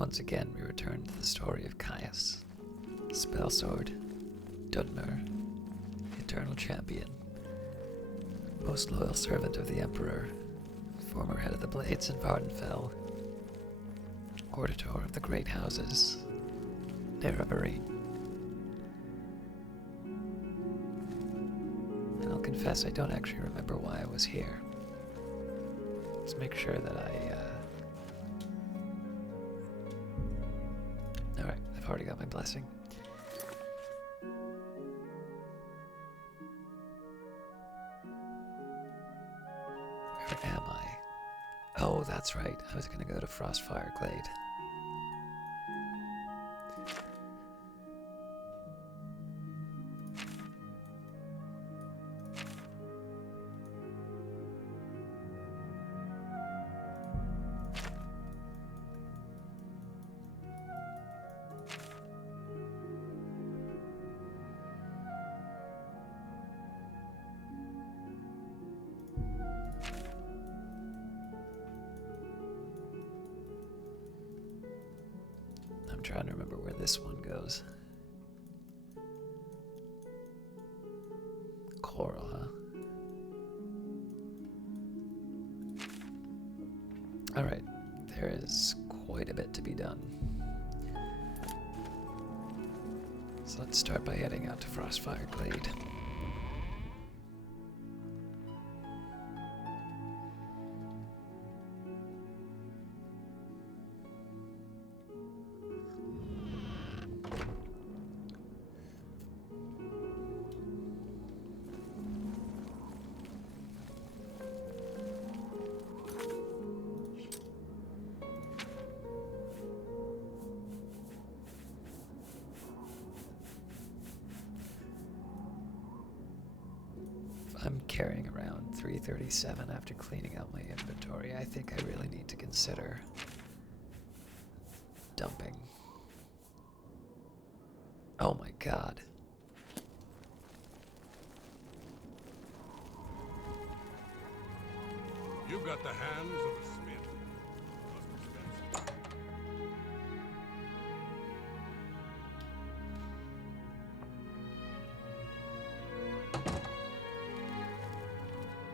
Once again, we return to the story of Caius, Spellsword, Dudner, the Eternal Champion, most loyal servant of the Emperor, former head of the Blades in Vardenfell, Auditor of the Great Houses, Daedra. And I'll confess I don't actually remember why I was here. Let's make sure that Alright, I've already got my blessing. Where am I? Oh, that's right. I was gonna go to Frostfire Glade. I'm trying to remember where this one goes. Coral, huh? Alright, there is quite a bit to be done. So let's start by heading out to Frostfire Glade. I'm carrying around 337 after cleaning out my inventory. I think I really need to consider dumping. Oh my god. You've got the hands of a smith. Must be expensive.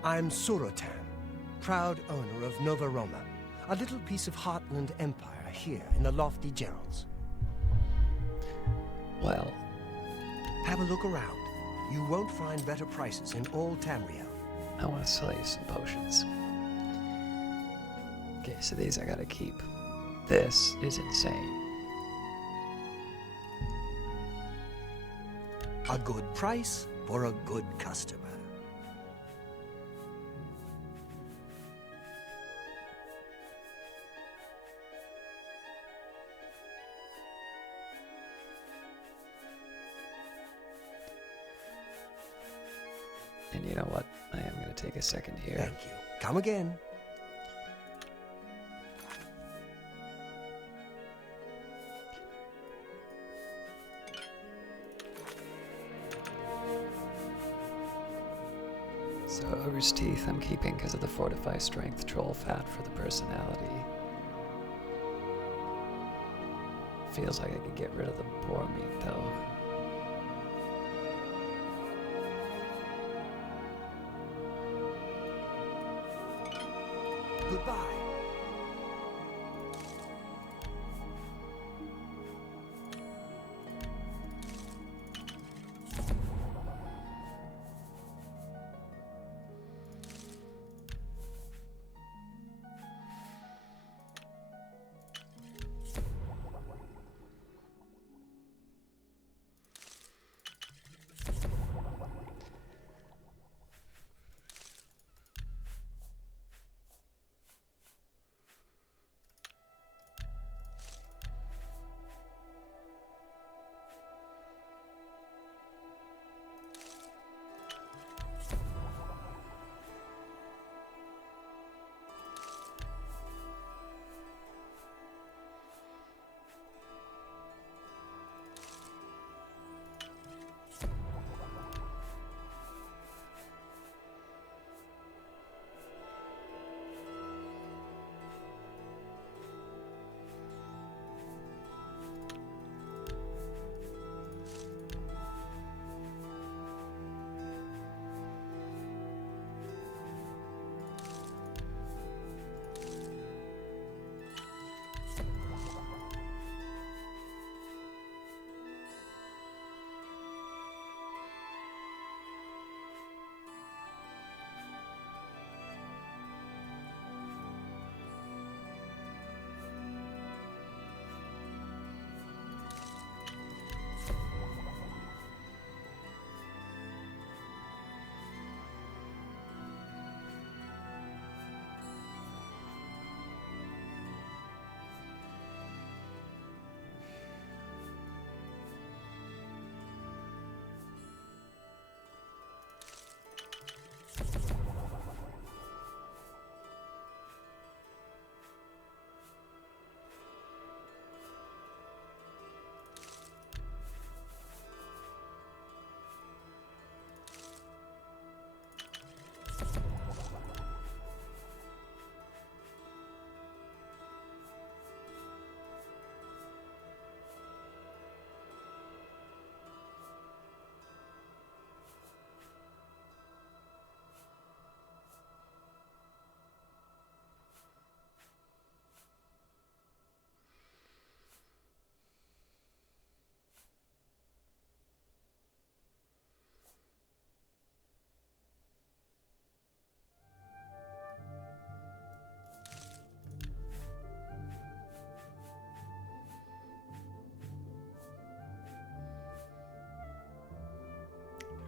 I'm Surotan, proud owner of Nova Roma, a little piece of Heartland Empire here in the lofty Gerals. Well, Have a look around. You won't find better prices in all Tamriel. I want to sell you some potions. Okay, so these I gotta keep. This is insane. A good price for a good customer. And you know what? I am going to take a second here. Thank you. Come again. So Ogre's Teeth I'm keeping because of the Fortify Strength Troll Fat for the personality. Feels like I could get rid of the boar meat though. Goodbye.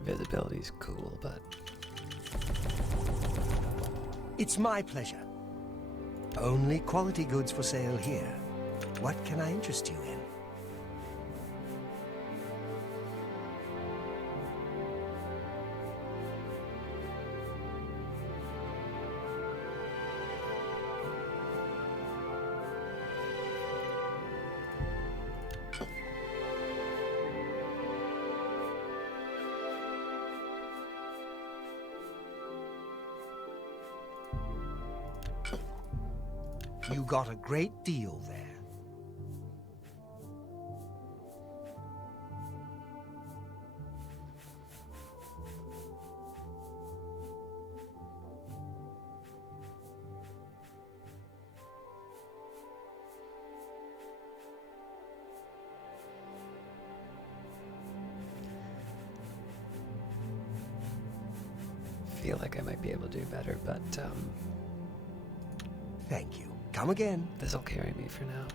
invisibility's cool, but It's my pleasure. Only quality goods for sale here. What can I interest you in? You got a great deal there. feel like I might be able to do better, but Thank you. Come again. this'll carry me for now.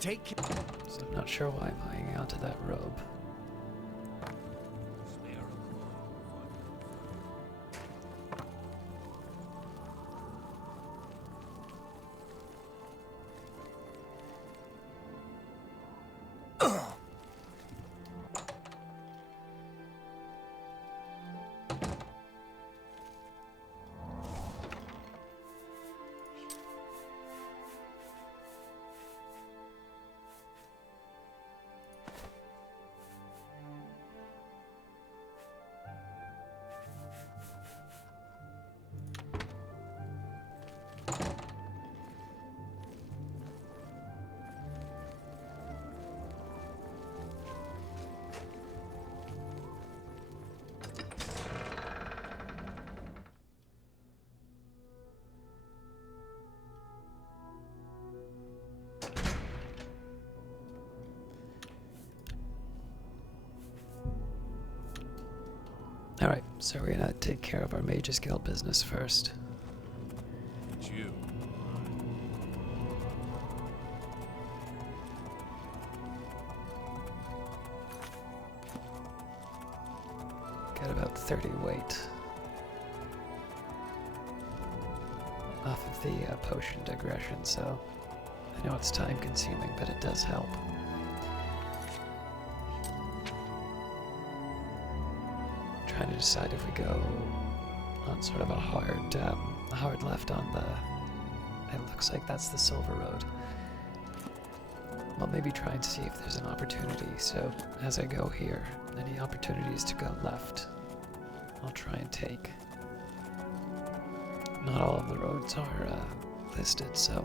Take care. So I'm not sure why I'm hanging onto that robe. Alright, so we're gonna take care of our Mage's Guild business first. It's you. Got about 30 weight off of the potion digression, so I know it's time consuming, but it does help. Trying to decide if we go on sort of a hard left on the, it looks like that's the Silver Road. Well, maybe try and see if there's an opportunity. So as I go here, any opportunities to go left, I'll try and take. Not all of the roads are listed, so.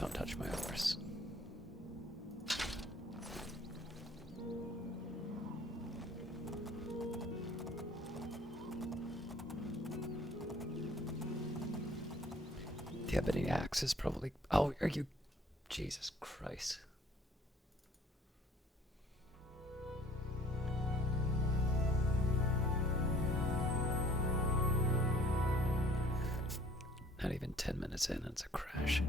Don't touch my horse. The ebony axe is probably. Oh, are you? Jesus Christ. Not even 10 minutes in, it's a crash.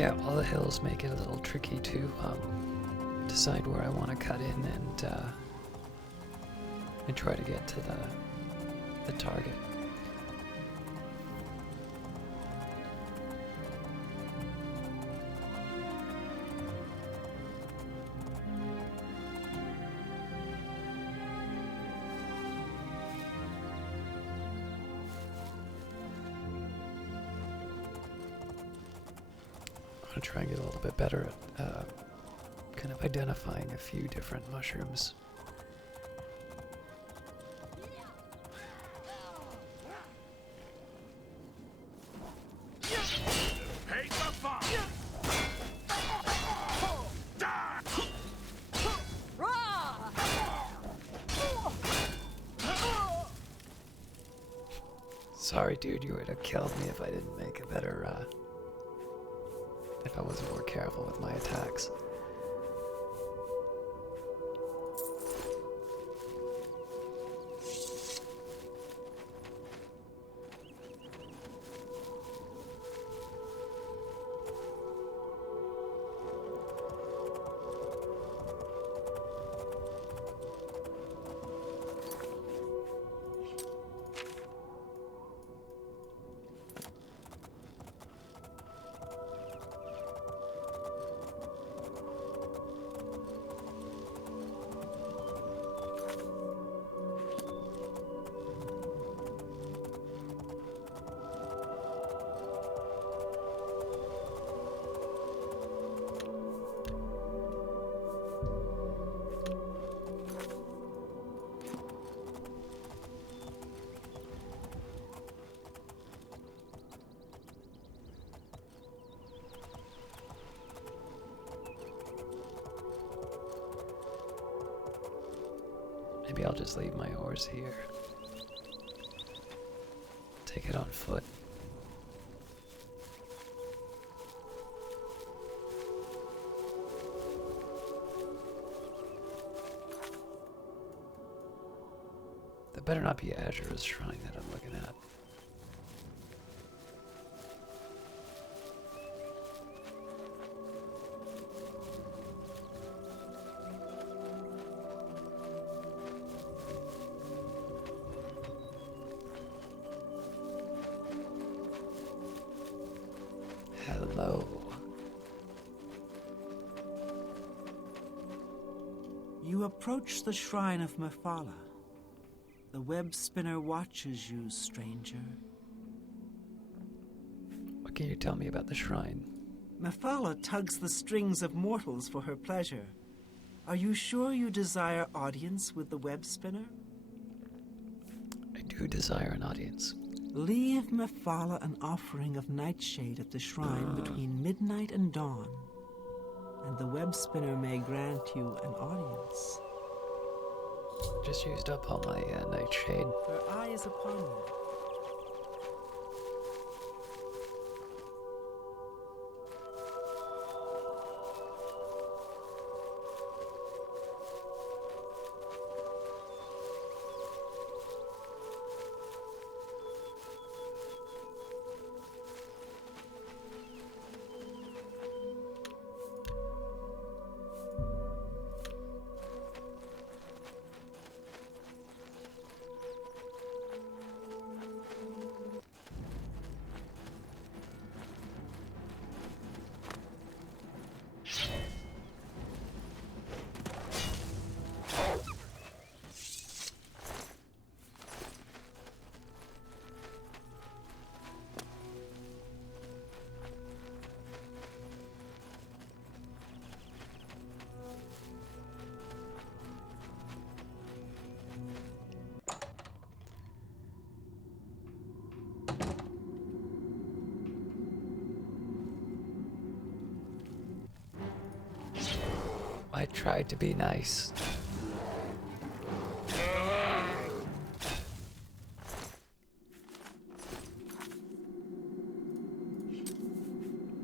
Yeah, all the hills make it a little tricky to decide where I want to cut in and try to get to the target. I'm going to try and get a little bit better at kind of identifying a few different mushrooms. Sorry, dude, you would have killed me if I didn't make a better, if I wasn't more careful with my attacks. Maybe I'll just leave my horse here. Take it on foot. There better not be Azura's shrine that I'm looking at. Hello. You approach the shrine of Mephala. The web spinner watches you, stranger. What can you tell me about the shrine? Mephala tugs the strings of mortals for her pleasure. Are you sure you desire audience with the web spinner? I do desire an audience. Leave Mephala an offering of nightshade at the shrine between midnight and dawn, and the web spinner may grant you an audience. Just used up all my nightshade. Her eye is upon you. I tried to be nice.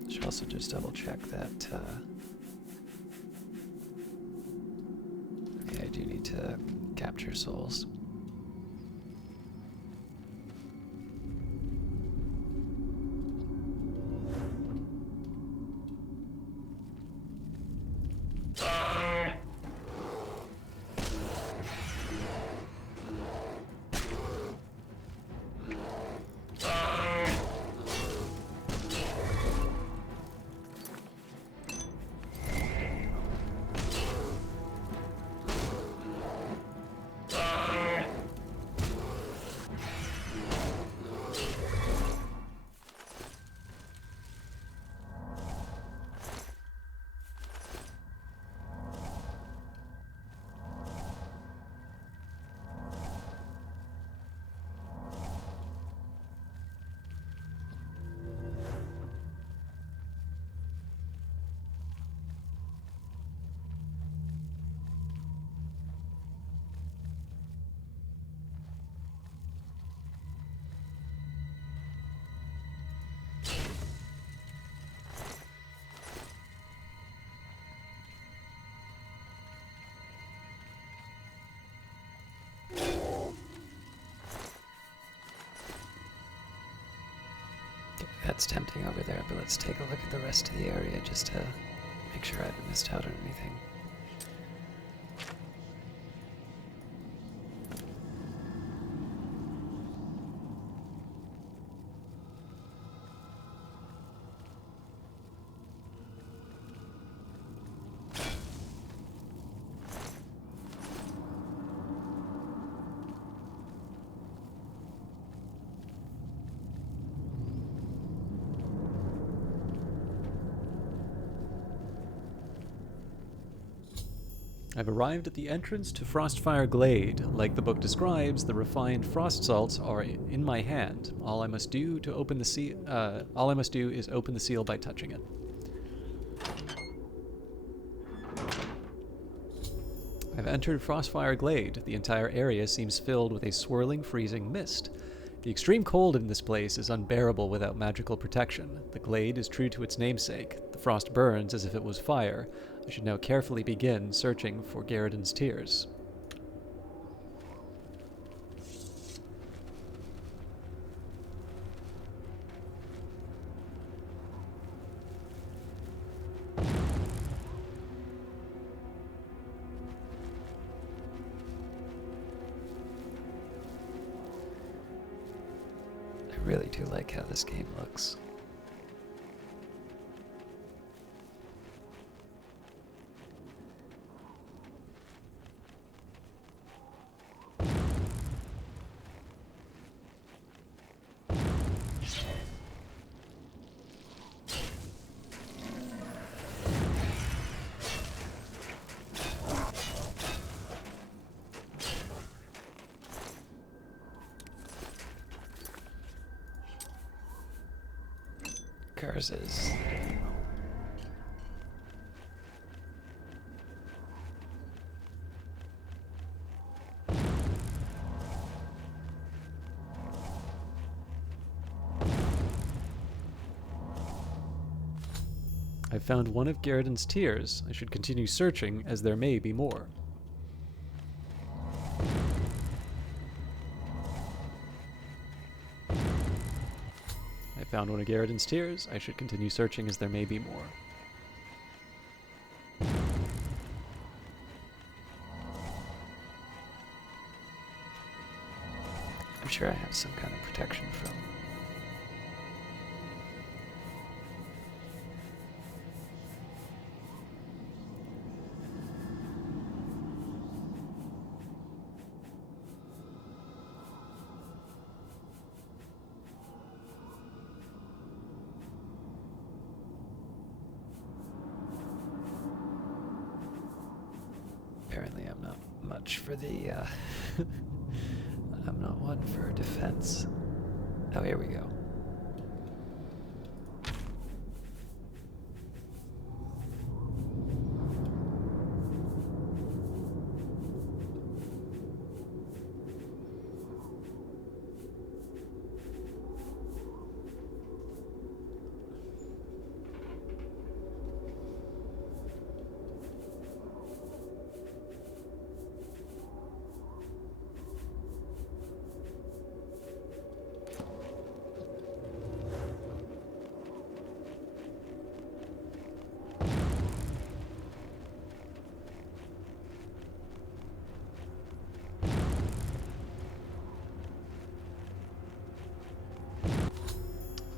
Should also just double check that. Okay, I do need to capture souls. That's tempting over there, but let's take a look at the rest of the area just to make sure I haven't missed out on anything. I've arrived at the entrance to Frostfire Glade. Like the book describes, the refined frost salts are in my hand. All I must do is open the seal by touching it. I've entered Frostfire Glade. The entire area seems filled with a swirling, freezing mist. The extreme cold in this place is unbearable without magical protection. The glade is true to its namesake. The frost burns as if it was fire. I should now carefully begin searching for Garridan's tears. I really do like how this game looks. Curses. I found one of Garridan's tears. I should continue searching, as there may be more. I found one of Garridan's tears. I should continue searching, as there may be more. I'm sure I have some kind of protection from. Apparently I'm not much for the, I'm not one for defense. Oh, here we go.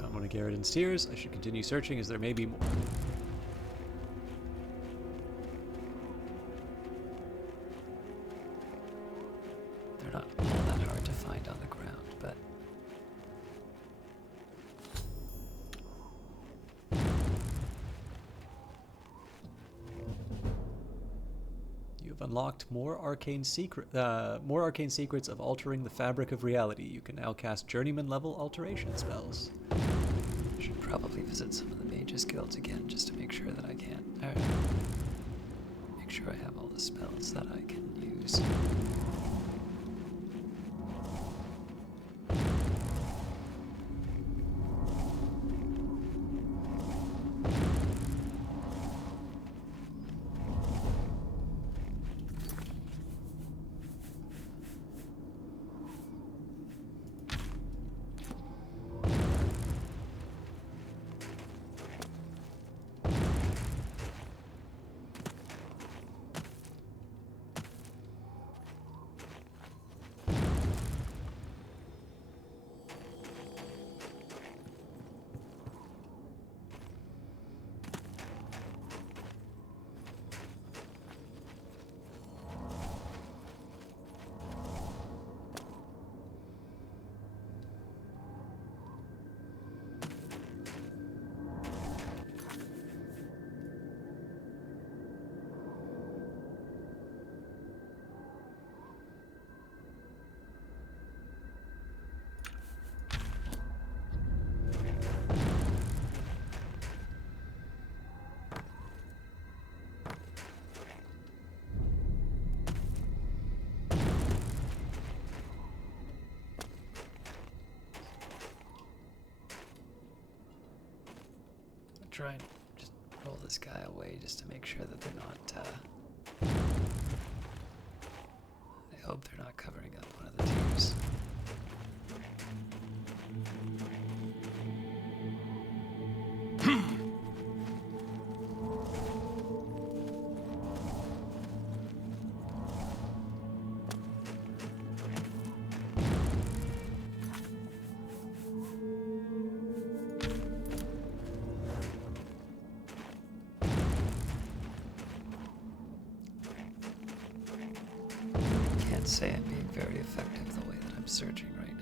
Found one of Garridan's tears. I should continue searching, as there may be more. They're not all that hard to find on the ground, but You've unlocked more arcane secrets of altering the fabric of reality. You can now cast journeyman level alteration spells. I should probably visit some of the mages guilds again just to make sure that I can. Make sure I have all the spells that I can use. try and just roll this guy away just to make sure that they're not, I hope they're not covering up one of the tiers. Can't say I'm being very effective the way that I'm searching right now.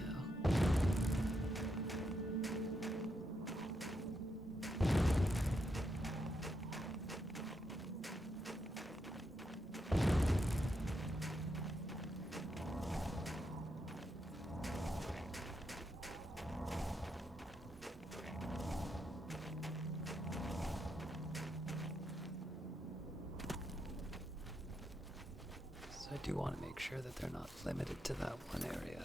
So I do want to make sure that they're not limited to that one area.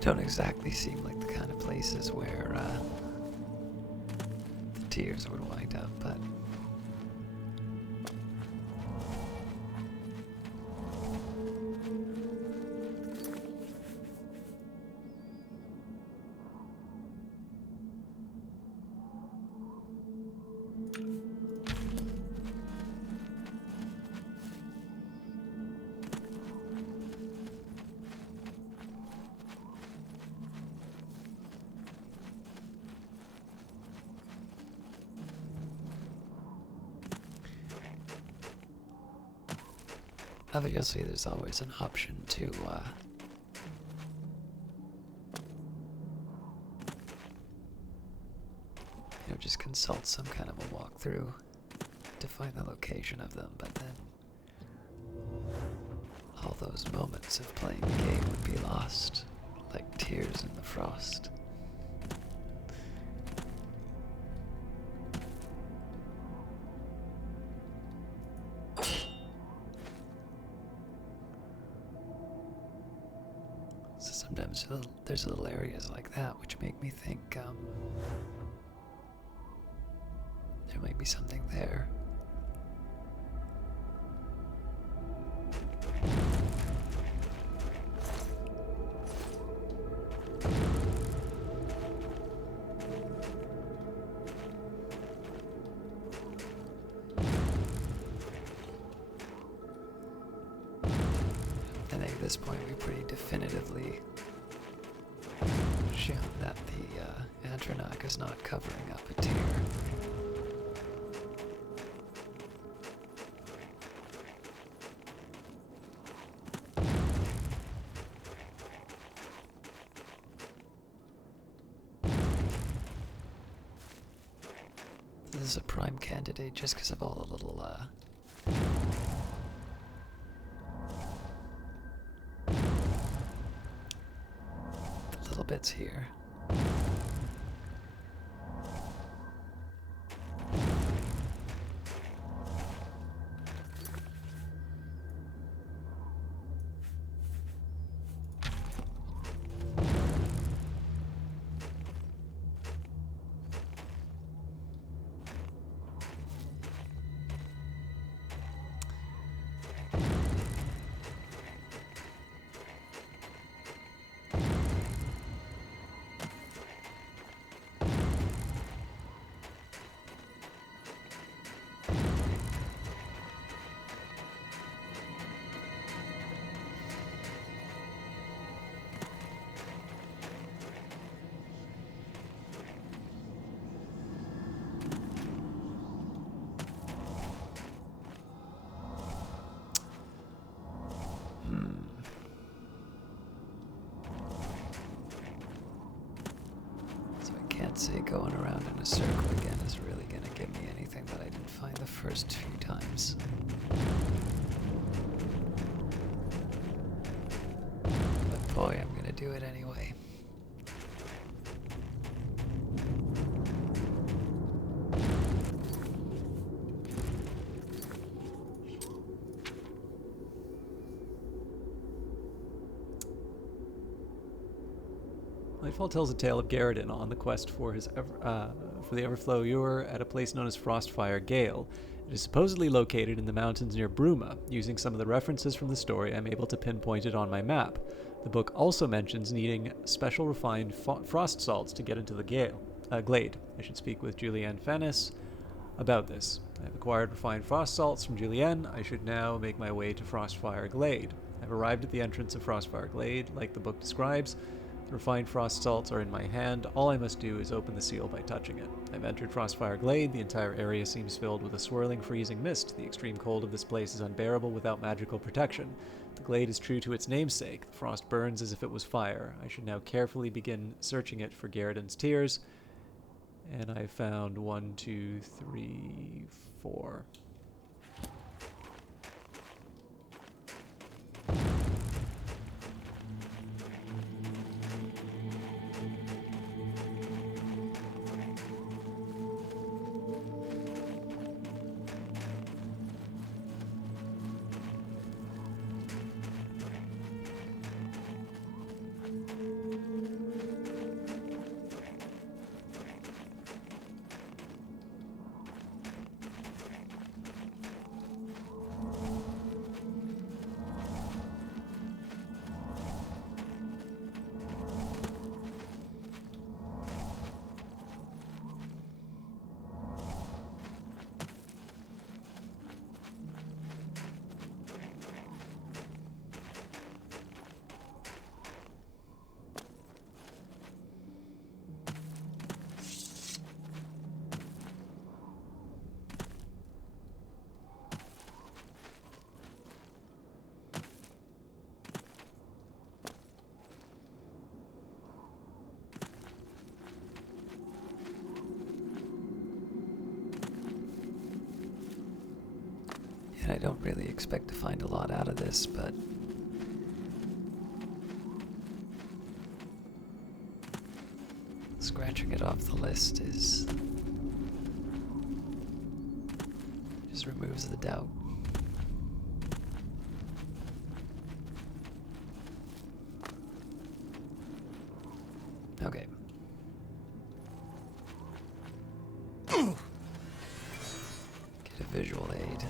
Don't exactly seem like the kind of places where the tiers would wind up, but obviously there's always an option to just consult some kind of a walkthrough to find the location of them, but then all those moments of playing the game would be lost, like tears in the frost. So sometimes there's little areas like that which make me think there might be something there. I think at this point we pretty definitively shown that the Atronach is not covering up a tier. This is a prime candidate just because of all the little bits here. can't say going around in a circle again is really gonna give me anything that I didn't find the first few times. But boy, I'm gonna do it anyway. Nightfall tells a tale of Garridan on the quest for the Everflow Ewer at a place known as Frostfire Gale. It is supposedly located in the mountains near Bruma. Using some of the references from the story, I'm able to pinpoint it on my map. The book also mentions needing special refined frost salts to get into the glade. I should speak with Julianne Fennis about this. I have acquired refined frost salts from Julianne. I should now make my way to Frostfire Glade. I've arrived at the entrance of Frostfire Glade, like the book describes. The refined frost salts are in my hand. All I must do is open the seal by touching it. I've entered Frostfire Glade. The entire area seems filled with a swirling, freezing mist. The extreme cold of this place is unbearable without magical protection. The glade is true to its namesake. The frost burns as if it was fire. I should now carefully begin searching it for Garridan's tears. And I found 1, 2, 3, 4. And I don't really expect to find a lot out of this, but scratching it off the list just removes the doubt. Okay. Get a visual aid.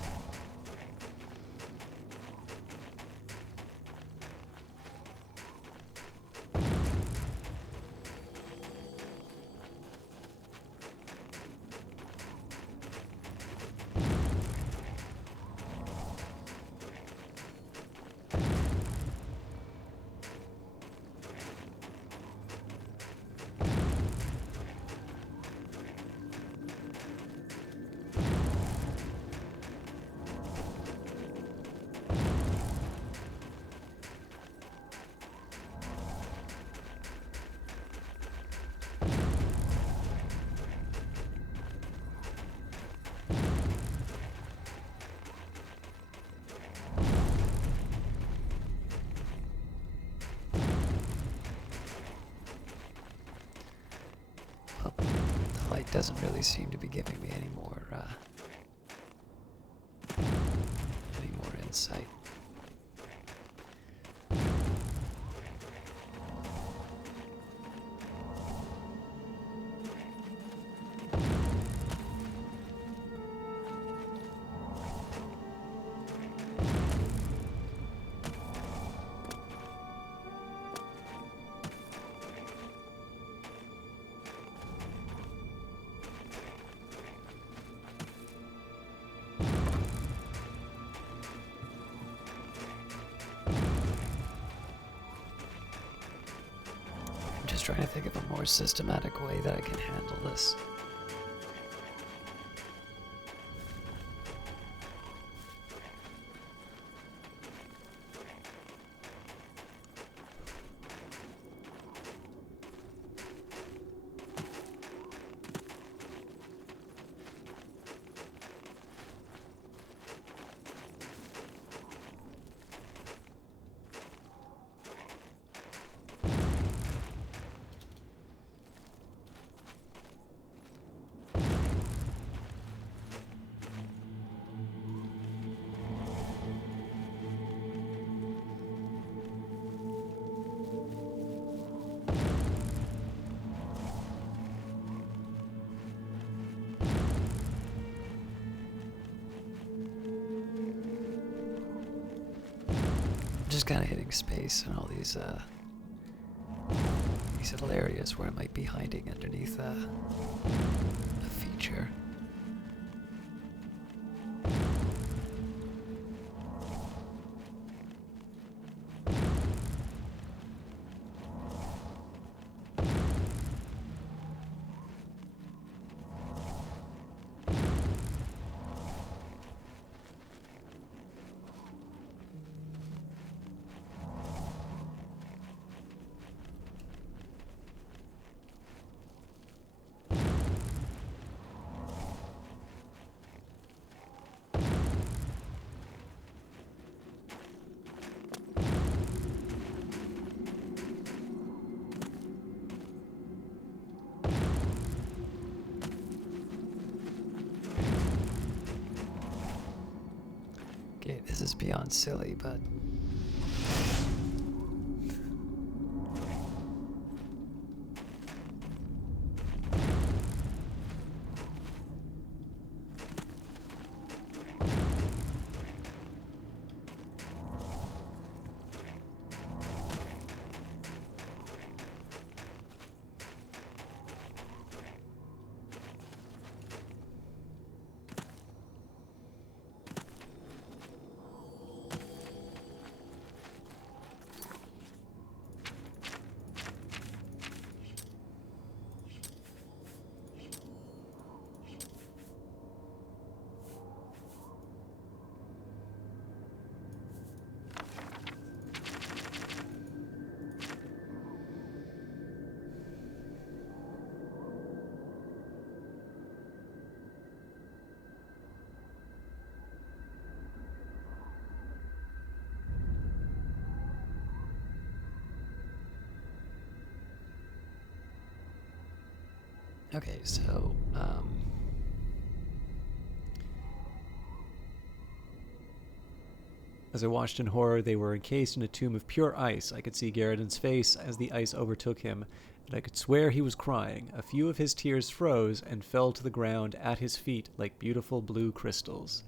The light doesn't really seem to be giving me any more insight. I'm just trying to think of a more systematic way that I can handle this. just kind of hitting space and all these little areas where I might be hiding underneath a feature. Okay, this is beyond silly, but okay, so As I watched in horror, they were encased in a tomb of pure ice. I could see Garridan's face as the ice overtook him, and I could swear he was crying. A few of his tears froze and fell to the ground at his feet like beautiful blue crystals.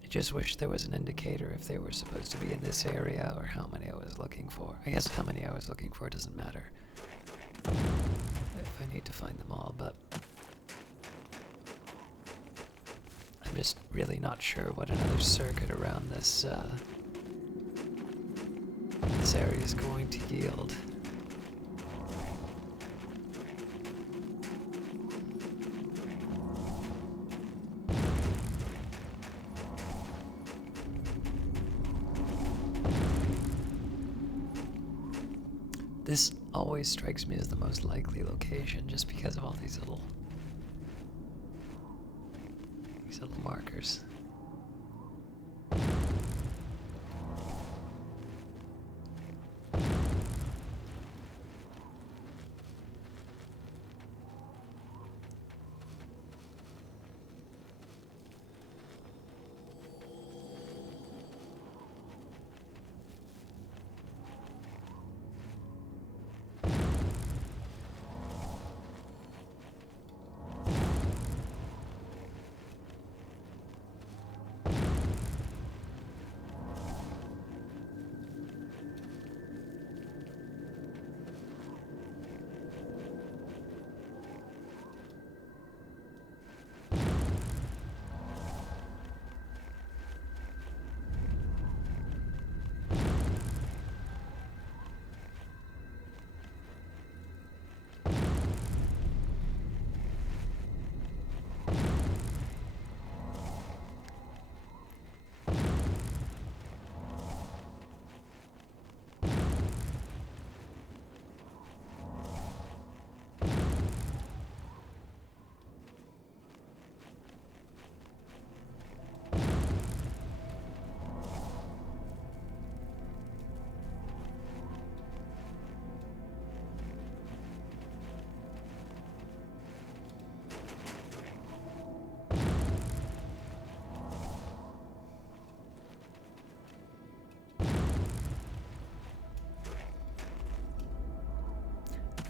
I just wish there was an indicator if they were supposed to be in this area or how many I was looking for. I guess how many I was looking for doesn't matter if I need to find them all, but I'm just really not sure what another circuit around this area is going to yield. This always strikes me as the most likely location just because of all these little markers.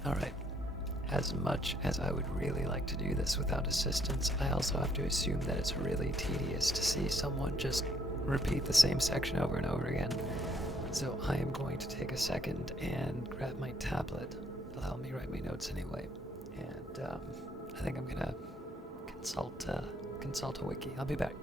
Alright. As much as I would really like to do this without assistance, I also have to assume that it's really tedious to see someone just repeat the same section over and over again. So I am going to take a second and grab my tablet. It'll help me write my notes anyway. And I think I'm gonna consult a wiki. I'll be back.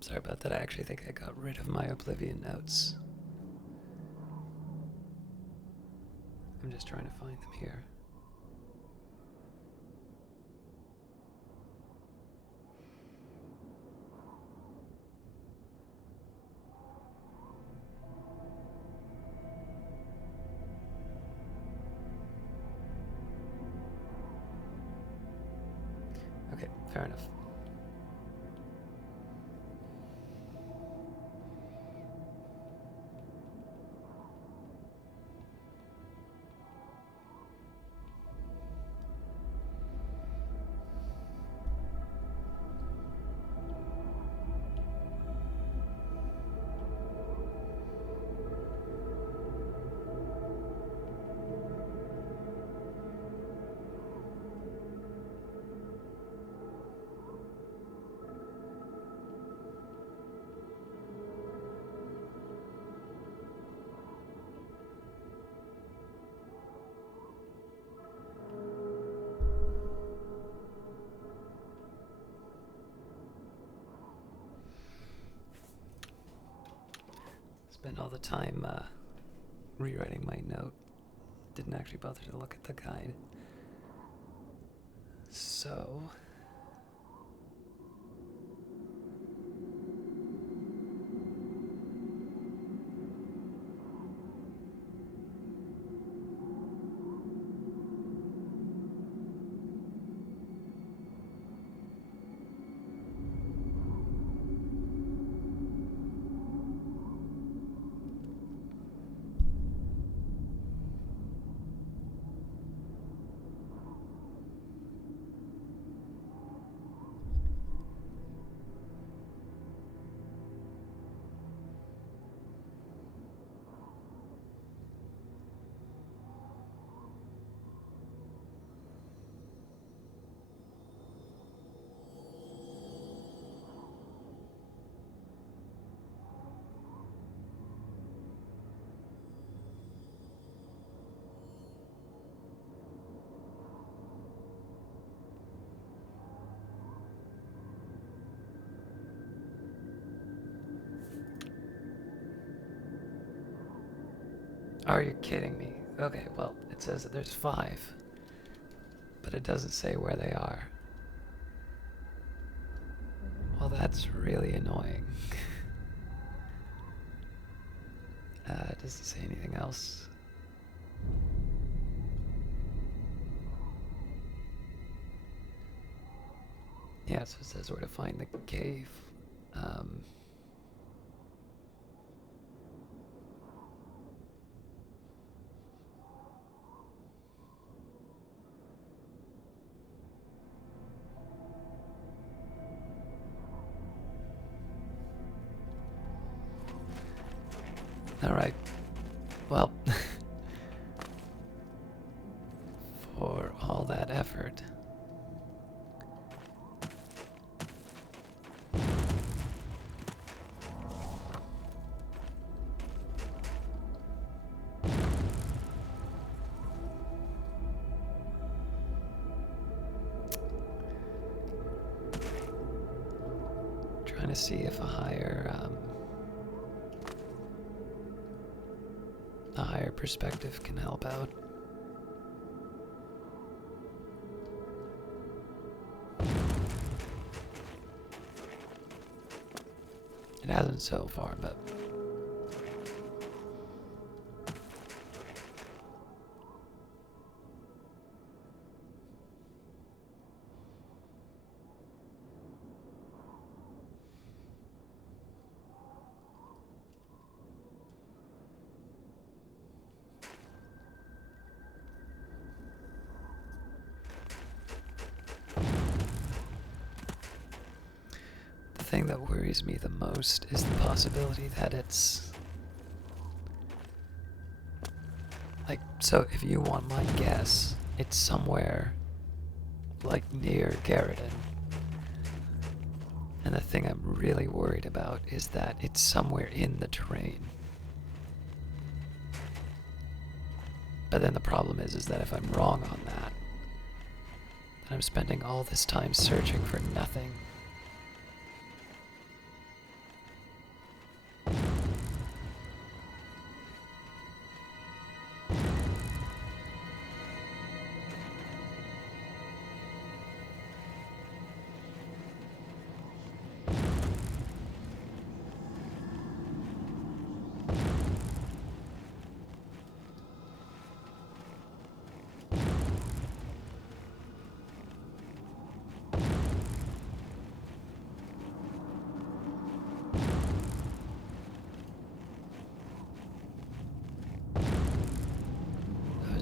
Sorry about that, I actually think I got rid of my Oblivion notes. I'm just trying to find them here. Okay, fair enough. Spent all the time rewriting my note. Didn't actually bother to look at the guide. So... Are you kidding me? Okay, well, it says that there's 5, but it doesn't say where they are. Well, that's really annoying. It doesn't say anything else. Yeah, so it says where to find the cave. Alright. Well, for all that effort, see if a higher perspective can help out. It hasn't so far, but the thing that worries me the most is the possibility that it's like, so if you want my guess, it's somewhere like near Garridan. And the thing I'm really worried about is that it's somewhere in the terrain. But then the problem is that if I'm wrong on that, then I'm spending all this time searching for nothing.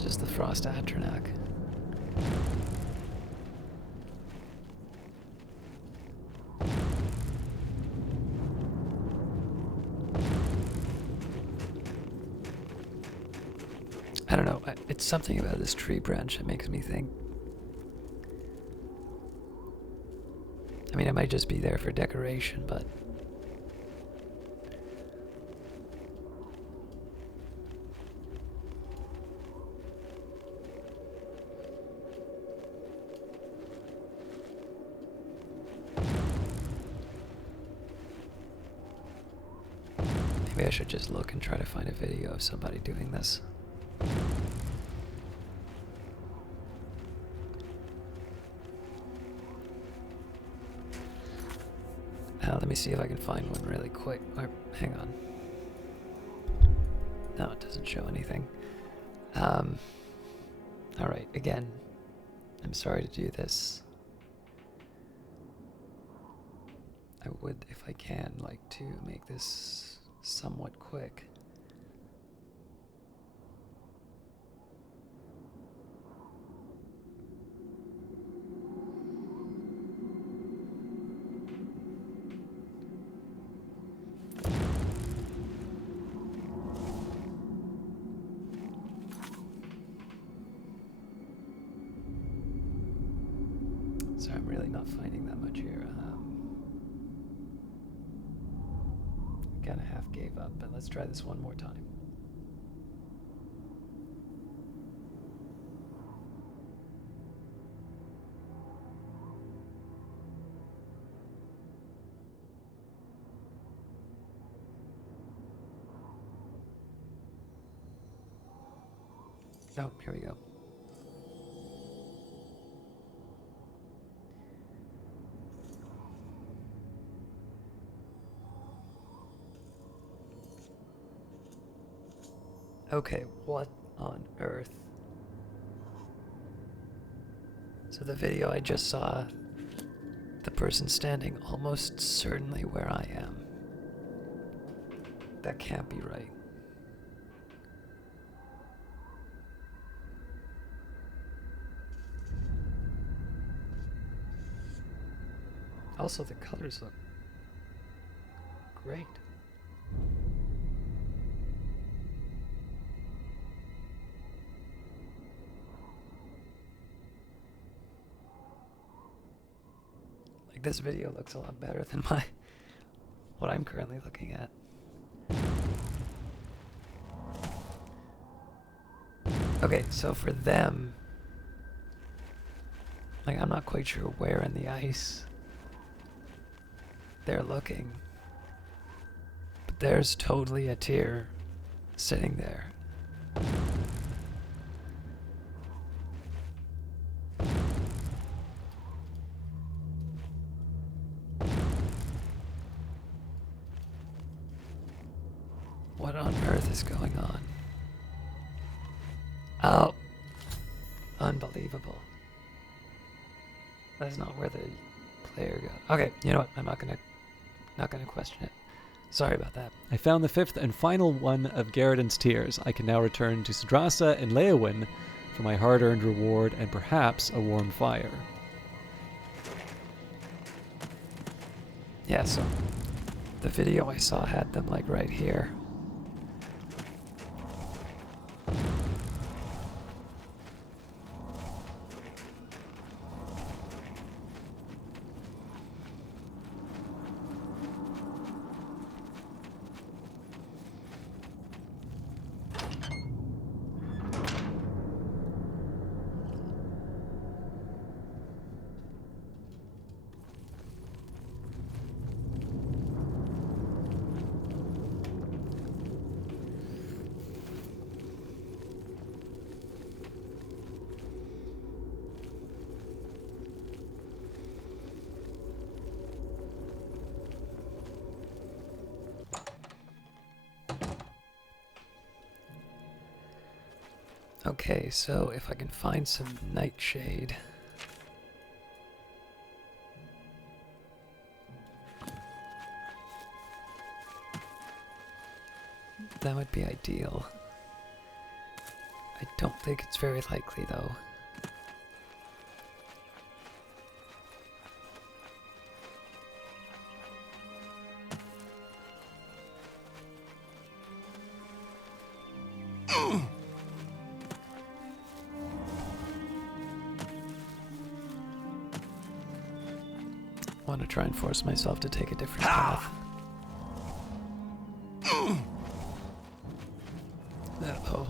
Just the Frost Atronak. I don't know, it's something about this tree branch that makes me think. I mean, it might just be there for decoration, but maybe I should just look and try to find a video of somebody doing this. Let me see if I can find one really quick. Or, hang on. No, it doesn't show anything. Alright, again, I'm sorry to do this. I would, if I can, like to make this somewhat quick. So I'm really not finding that much here. Kind of half gave up, but let's try this one more time. Oh, here we go. Okay, what on earth? So the video I just saw, the person standing almost certainly where I am. That can't be right. Also, the colors look great. Like, this video looks a lot better than what I'm currently looking at. Okay, so for them, like, I'm not quite sure where in the ice they're looking. But there's totally a tier sitting there. What on earth is going on? Oh, unbelievable. That's not where the player goes. Okay, you know what? I'm not gonna question it. Sorry about that. I found the fifth and final one of Garridan's tears. I can now return to Sidrasa and Leowyn for my hard-earned reward and perhaps a warm fire. Yeah, so the video I saw had them like right here. Okay, so if I can find some nightshade. That would be ideal. I don't think it's very likely though. I want to try and force myself to take a different path. Uh-oh.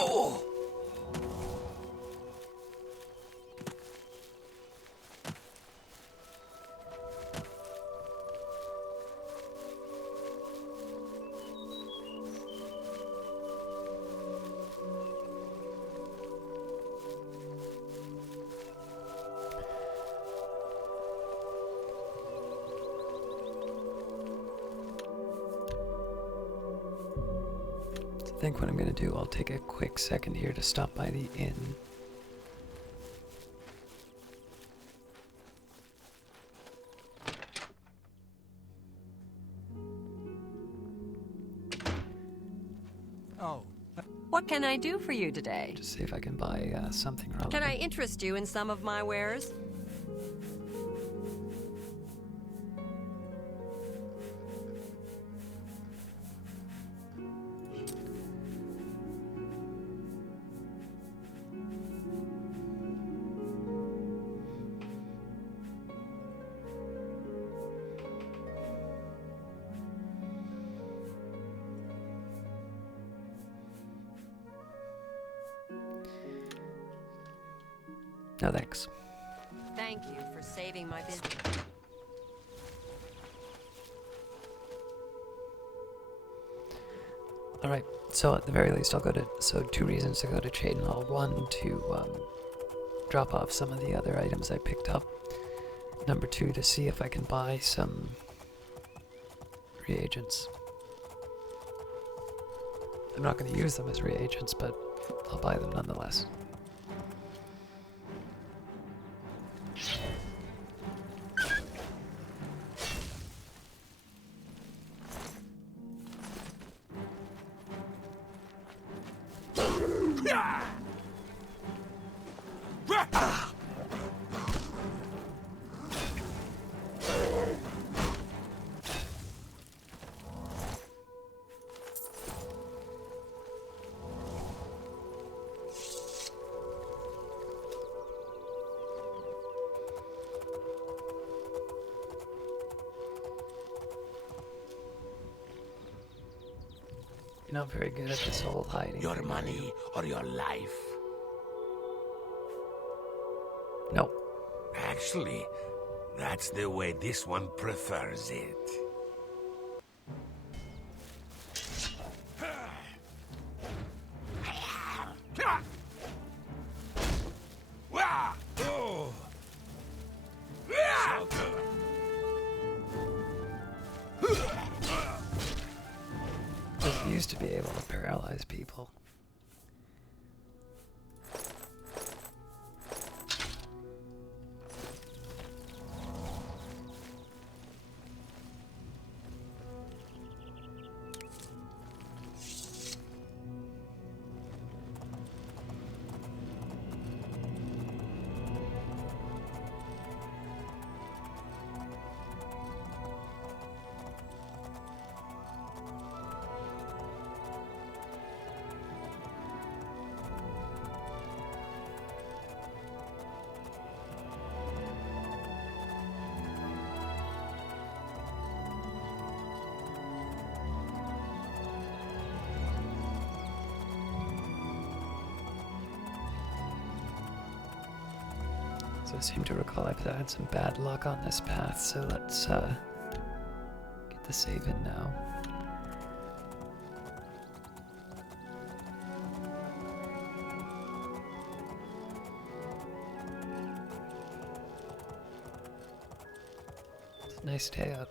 Oh! I think what I'm going to do, I'll take a quick second here to stop by the inn. Oh, What can I do for you today? Just see if I can buy something relevant. Can I interest you in some of my wares? No thanks. Thank you for saving my business. Alright, so at the very least I'll go to, so 2 reasons to go to Chaden Hall. 1, to drop off some of the other items I picked up. Number 2, to see if I can buy some reagents. I'm not going to use them as reagents, but I'll buy them nonetheless. You're not very good at this whole hiding. Your thing, are money you? or your life? No. Actually, that's the way this one prefers it. It used to be able to paralyze people. So I seem to recall I've had some bad luck on this path, so let's get the save in now. It's a nice day out.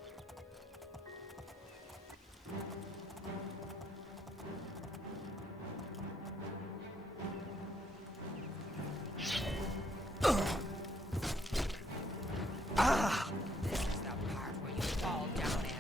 This is the part where you fall down and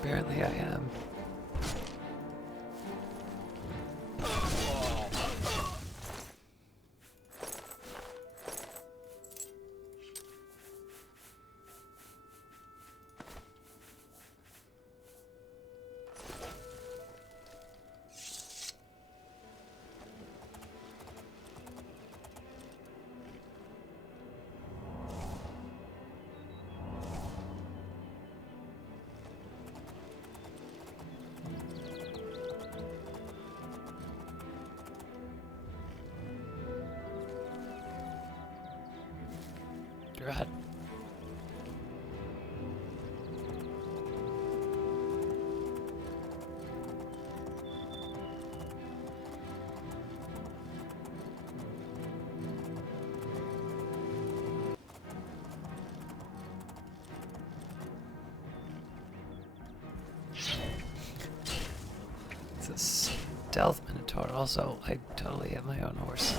Apparently I am. Right. It's a stealth minotaur. Also, I totally have my own horse.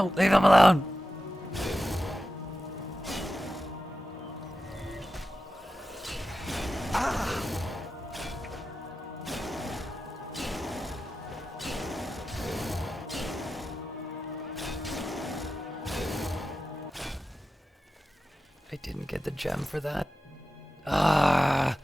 No, leave him alone! I didn't get the gem for that. Ah!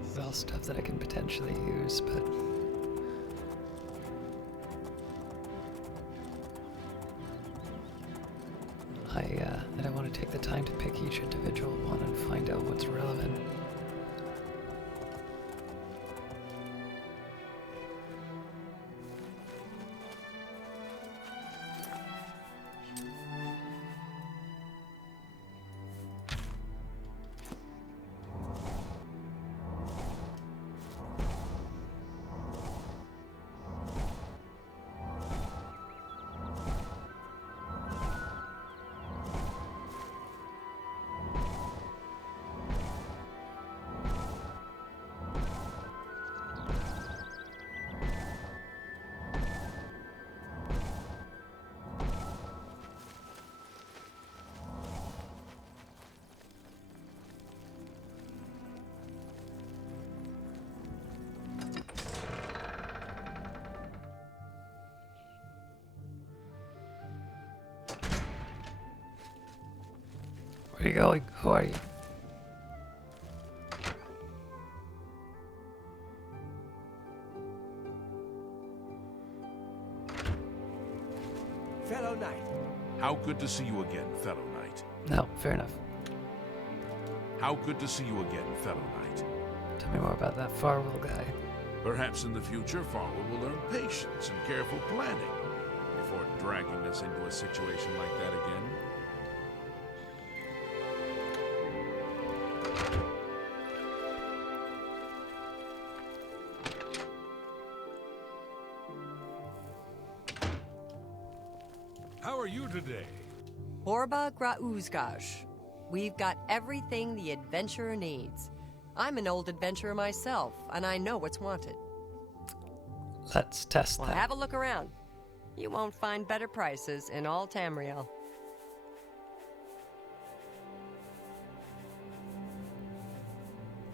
This is all stuff that I can potentially use, but I don't want to take the time to pick each individual one and find out what's relevant. Where are you going? Who are you? Fellow knight. How good to see you again, fellow knight. No, fair enough. How good to see you again, fellow knight. Tell me more about that Farwell guy. Perhaps in the future, Farwell will learn patience and careful planning before dragging us into a situation like that again. How are you today? Orba Grauzgaj. We've got everything the adventurer needs. I'm an old adventurer myself, and I know what's wanted. Let's test Well, that. have a look around. You won't find better prices in all Tamriel.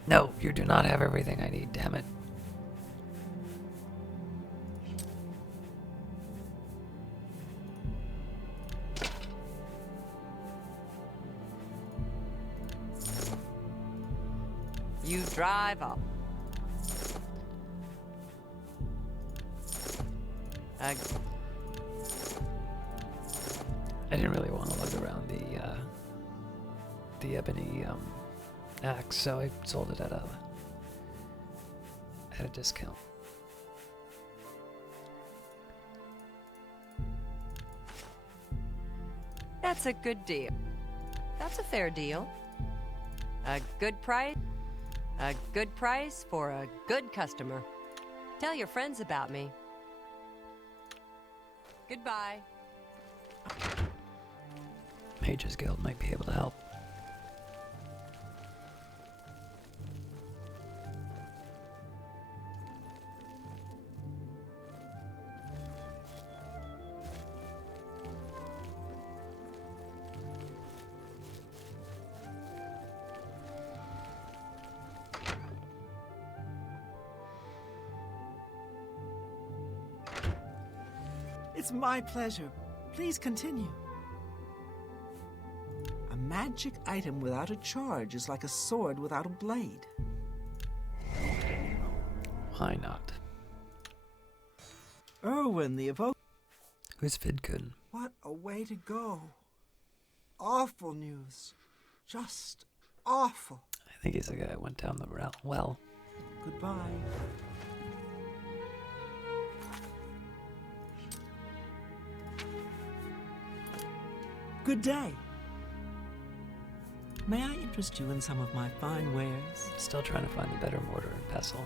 No, you do not have everything I need, damn it. You drive up. I didn't really want to look around the ebony axe, so I sold it at a discount. That's a good deal. That's a fair deal. A good price. A good price for a good customer. Tell your friends about me. Goodbye. Mages Guild might be able to help. It's my pleasure. Please continue. A magic item without a charge is like a sword without a blade. Why not? Erwin, the evoker. Who's Vidkun? What a way to go. Awful news. Just awful. I think he's the guy that went down the well. Goodbye. Good day. May I interest you in some of my fine wares? Still trying to find the better mortar and pestle.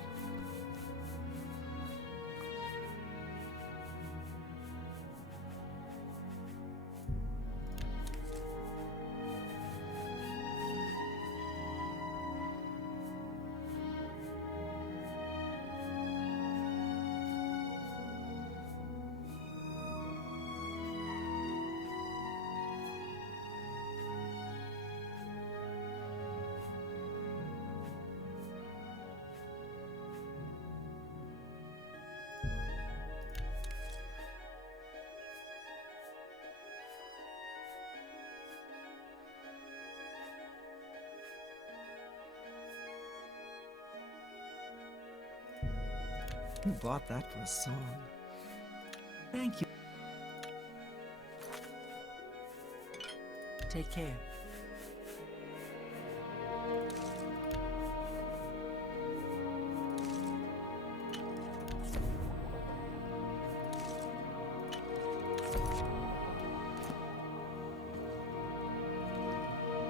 Who bought that for a song? Thank you. Take care.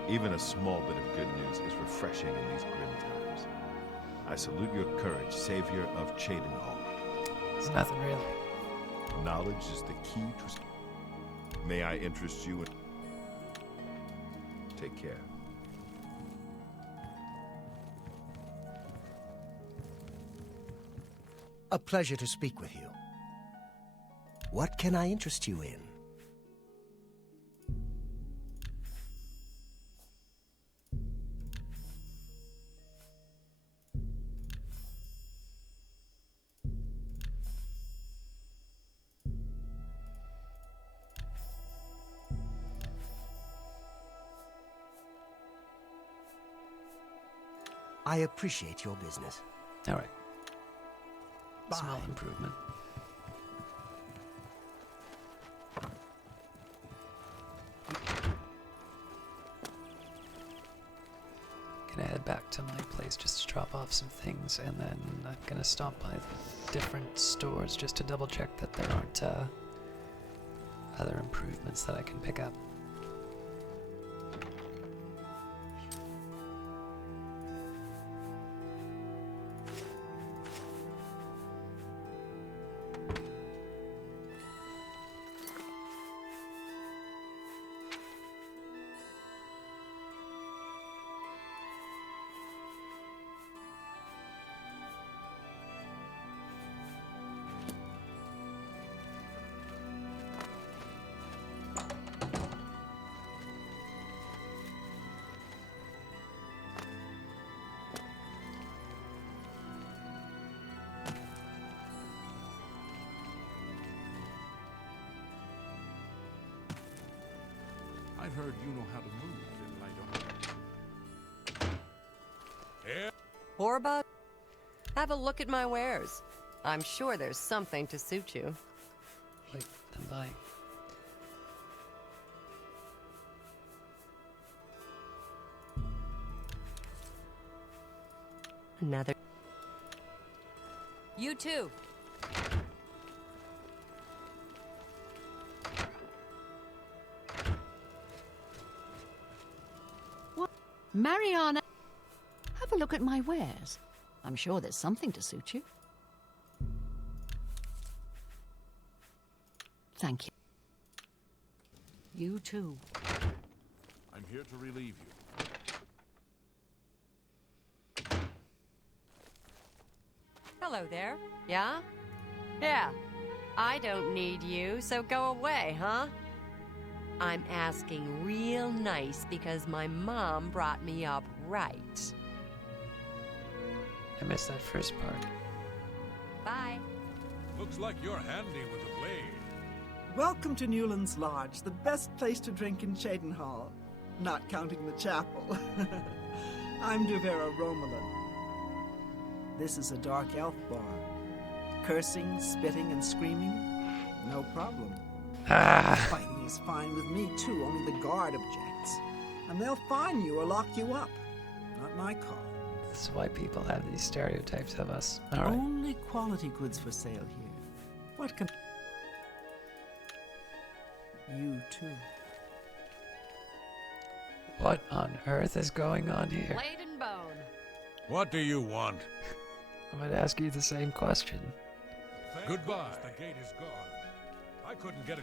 Even a small bit of good news is refreshing in these grim times. I salute your courage, savior of Cheydinhal. It's nothing really. Knowledge is the key to... May I interest you in... Take care. A pleasure to speak with you. What can I interest you in? I appreciate your business. All right. Bye. Small improvement. Gonna head back to my place just to drop off some things, and then I'm gonna stop by the different stores just to double check that there aren't other improvements that I can pick up. I've heard you know how to move in light on. Orba, have a look at my wares. I'm sure there's something to suit you. Wait, then bye. Another. You too. Mariana, have a look at my wares. I'm sure there's something to suit you. Thank you. You too. I'm here to relieve you. Hello there. Yeah? Yeah. I don't need you, so go away, huh? I'm asking real nice because my mom brought me up right. I missed that first part. Bye. Looks like you're handy with a blade. Welcome to Newland's Lodge, the best place to drink in Cheydinhal, not counting the chapel. I'm Duvera Romulan. This is a dark elf bar. Cursing, spitting, and screaming, no problem. Fighting is fine with me, too, only the guard objects. And they'll fine you or lock you up. Not my call. This is why people have these stereotypes of us. All right. Only quality goods for sale here. What can... You, too. What on earth is going on here? Blade and bone. What do you want? I would ask you the same question. Goodbye. The gate is gone. I couldn't get a...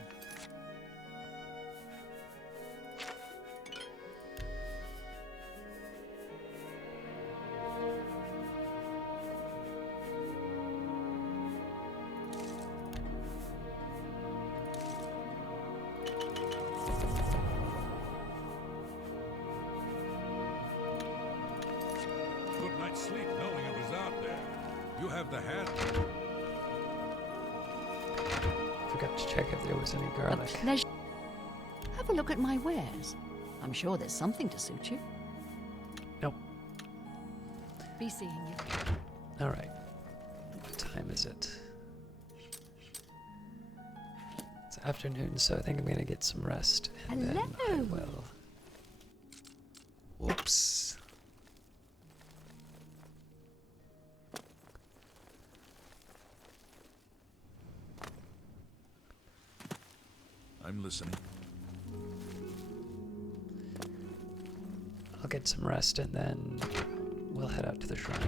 Good night's sleep knowing it was out there. You have the hand. Forgot to check if there was any A garlic. pleasure. Have a look at my wares. I'm sure there's something to suit you. Nope. Be seeing you. All right. What time is it? It's afternoon, so I think I'm gonna get some rest, and then I Hello. will. Whoops. I'm listening. I'll get some rest, and then we'll head out to the shrine.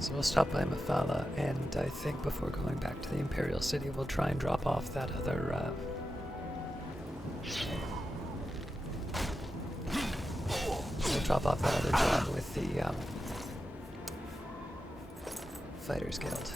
So we'll stop by Mafala, and I think before going back to the Imperial City, we'll try and drop off that other, we'll drop off that other job with the, Fighters Guild.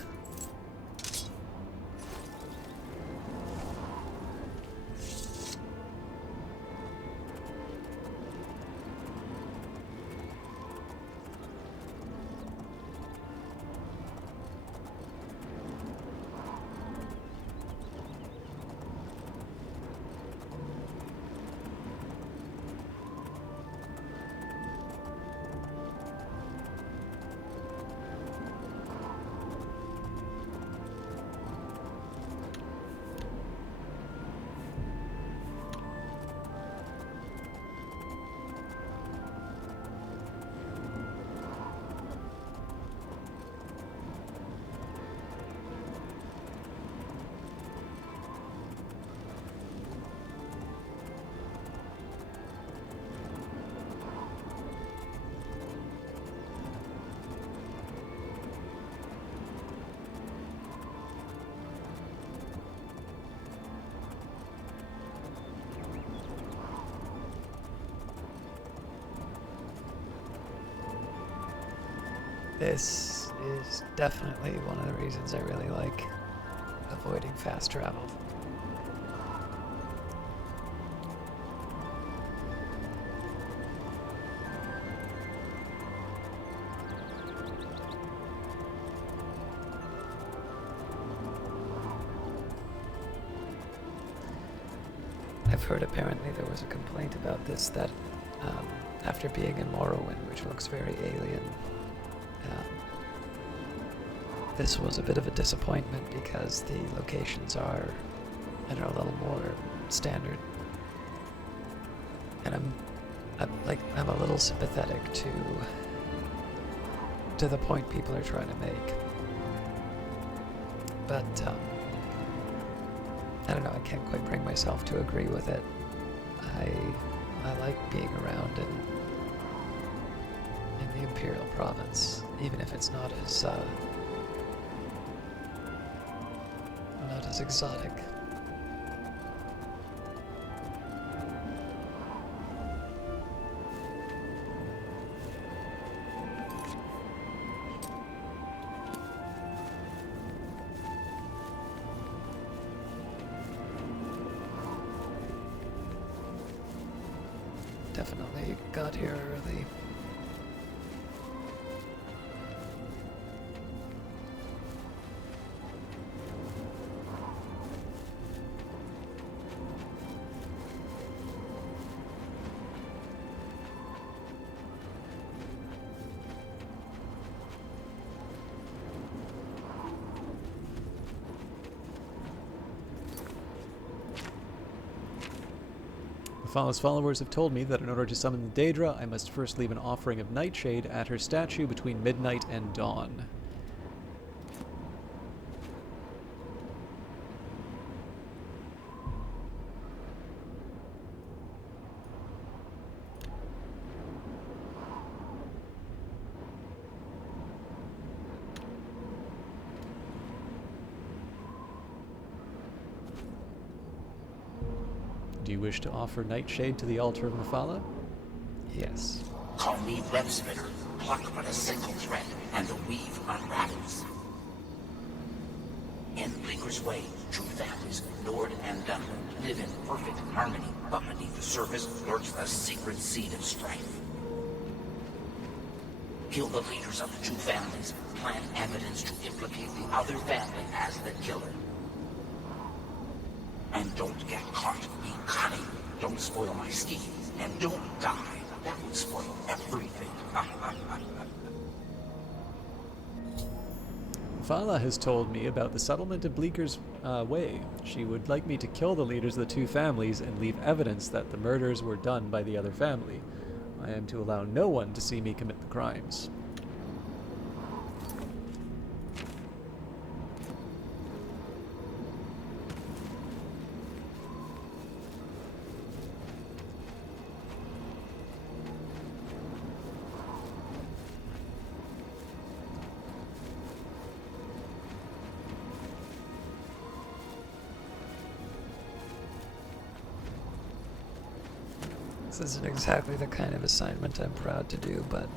This is definitely one of the reasons I really like avoiding fast travel. heard apparently there was a complaint about this that after being in Morrowind, which looks very alien, this was a bit of a disappointment because the locations are, I don't know, a little more standard. And I'm a little sympathetic to the point people are trying to make. But I don't know, I can't quite bring myself to agree with it. I like being around in the Imperial Province, even if it's not as exotic. Definitely got here early. Thal's followers have told me that in order to summon the Daedra, I must first leave an offering of nightshade at her statue between midnight and dawn. Do you wish to offer nightshade to the altar of Mephala? Yes. Call me web spinner. Pluck but a single thread, and the weave unravels. In Bleaker's Way, true families, Nord and Dunland, live in perfect harmony, but beneath the surface lurks the secret seed of strife. Kill the leaders of the two families, plant evidence to implicate the other family as the killer. And don't get caught. Be cunning. Don't spoil my scheme. And don't die. That would spoil everything. Mephala has told me about the settlement of Bleaker's Way. She would like me to kill the leaders of the two families and leave evidence that the murders were done by the other family. I am to allow no one to see me commit the crimes. This isn't exactly the kind of assignment I'm proud to do, but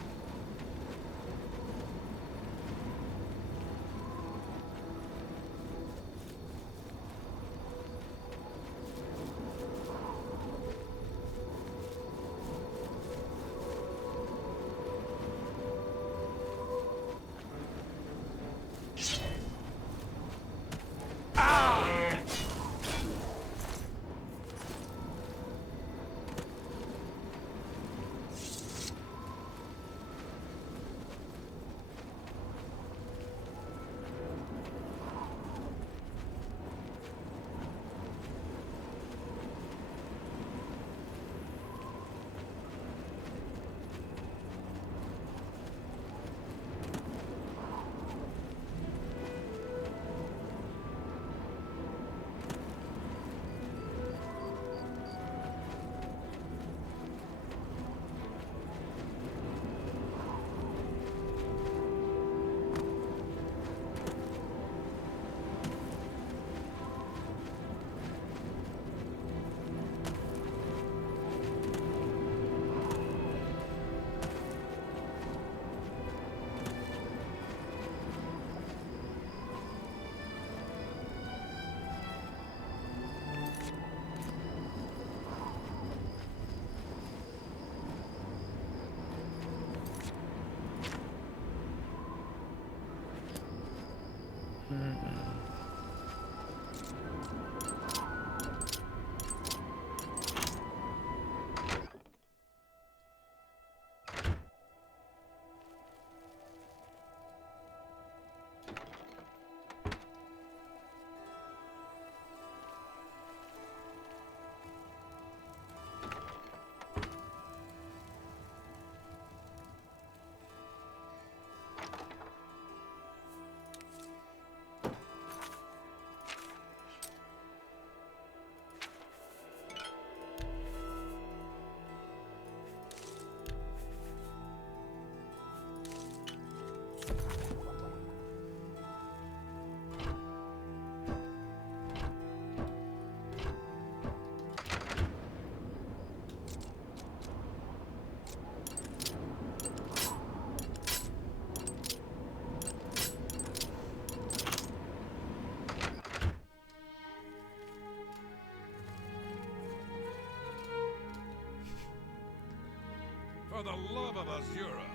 For the love of Azura,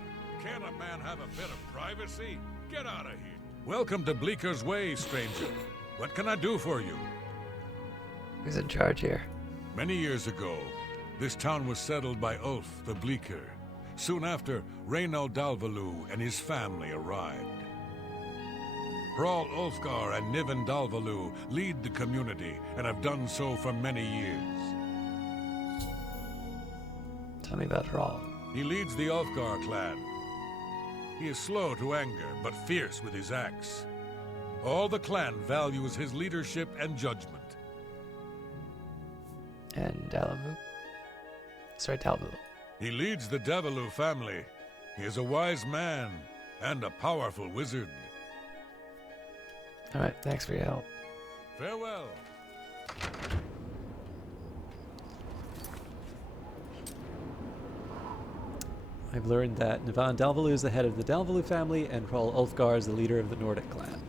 can't a man have a bit of privacy? Get out of here. Welcome to Bleeker's Way, stranger. What can I do for you? Who's in charge here? Many years ago, this town was settled by Ulf the Bleeker. Soon after, Reynald Dalvalu and his family arrived. Hraal Ulfgar and Niven Dalvalu lead the community and have done so for many years. Tell me about Hraal. He leads the Ulfgar clan. He is slow to anger, but fierce with his axe. All the clan values his leadership and judgment. And Dalvalu? Sorry, Dalvalu. He leads the Dalvalu family. He is a wise man and a powerful wizard. Alright, thanks for your help. Farewell. I've learned that Nivan Dalvalu is the head of the Dalvalu family, and Hraal Ulfgar is the leader of the Nordic clan.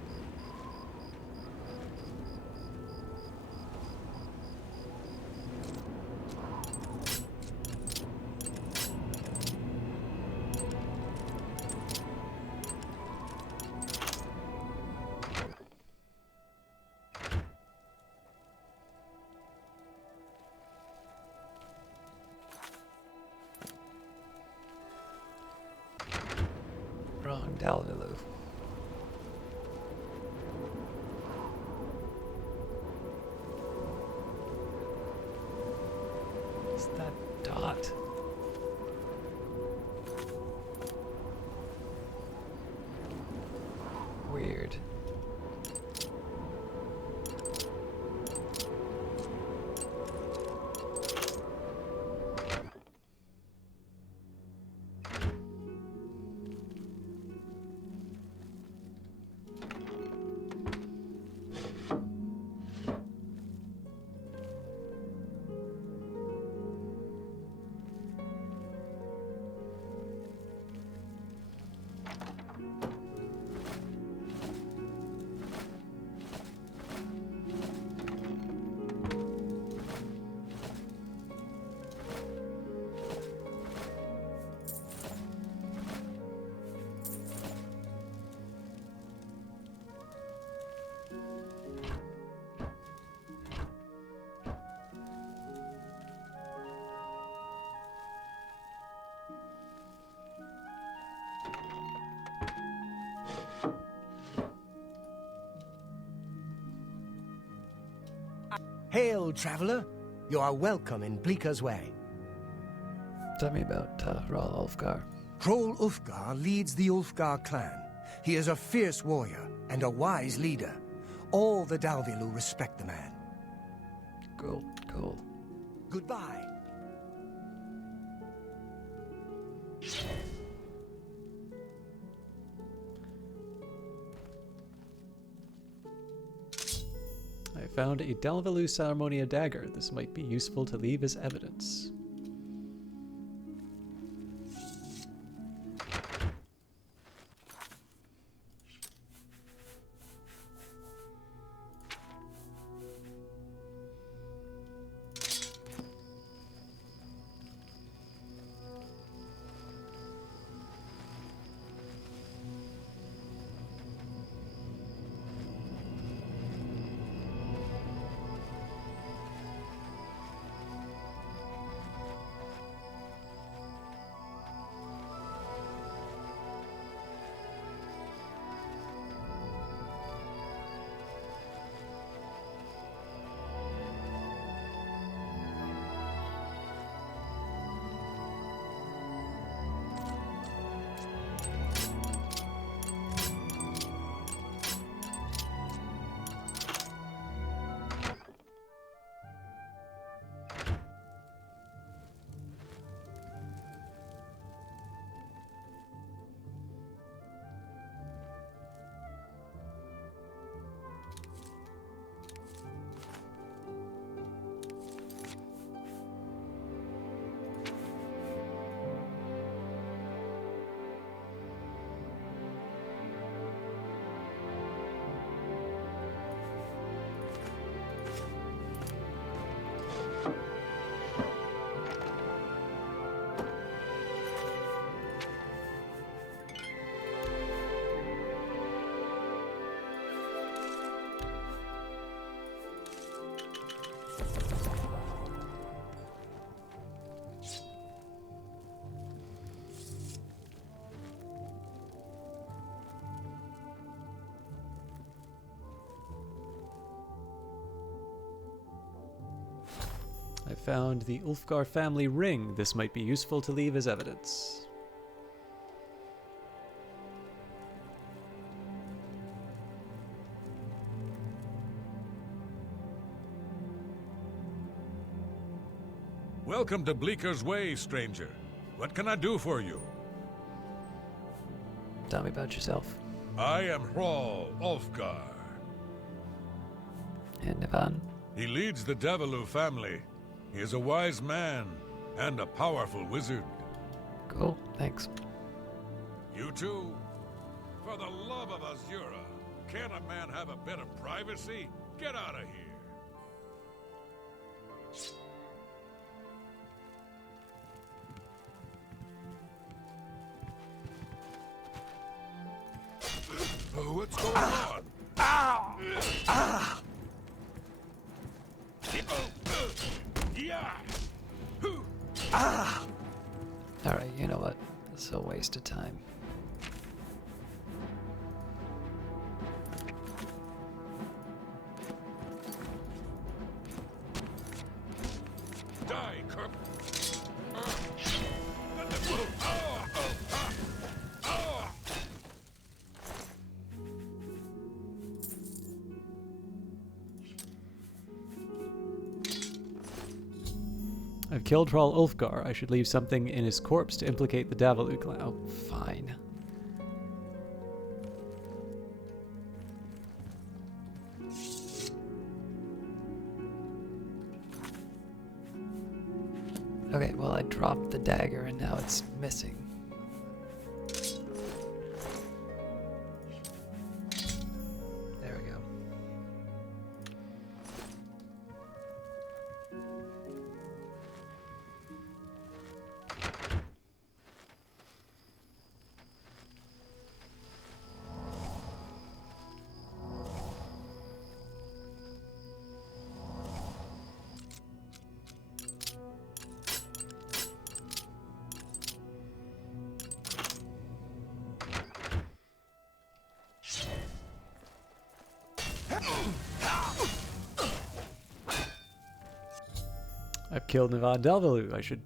Wrong Dalvalu. What's that dot? Weird. Hail, traveler. You are welcome in Bleeker's Way. Tell me about Hraal Ulfgar. Hraal Ulfgar leads the Ulfgar clan. He is a fierce warrior and a wise leader. All the Dalvalu respect the man. Cool, cool. Goodbye. I found a Dalvalu Cerimonia dagger. This might be useful to leave as evidence. I found the Ulfgar family ring. This might be useful to leave as evidence. Welcome to Bleaker's Way, stranger. What can I do for you? Tell me about yourself. I am Hrall Ulfgar. And Nivan. He leads the Daedric family. He is a wise man and a powerful wizard. Cool, thanks. You too? For the love of Azura, can't a man have a bit of privacy? Get out of here. What's going on? Alright, you know what? It's a waste of time. Die, Kirk. I've killed Hrall Ulfgar. I should leave something in his corpse to implicate the Daedric clan. Oh, Fine. Okay, well I dropped the dagger and now it's missing. There we go. I've killed Nivan Delvalu. I should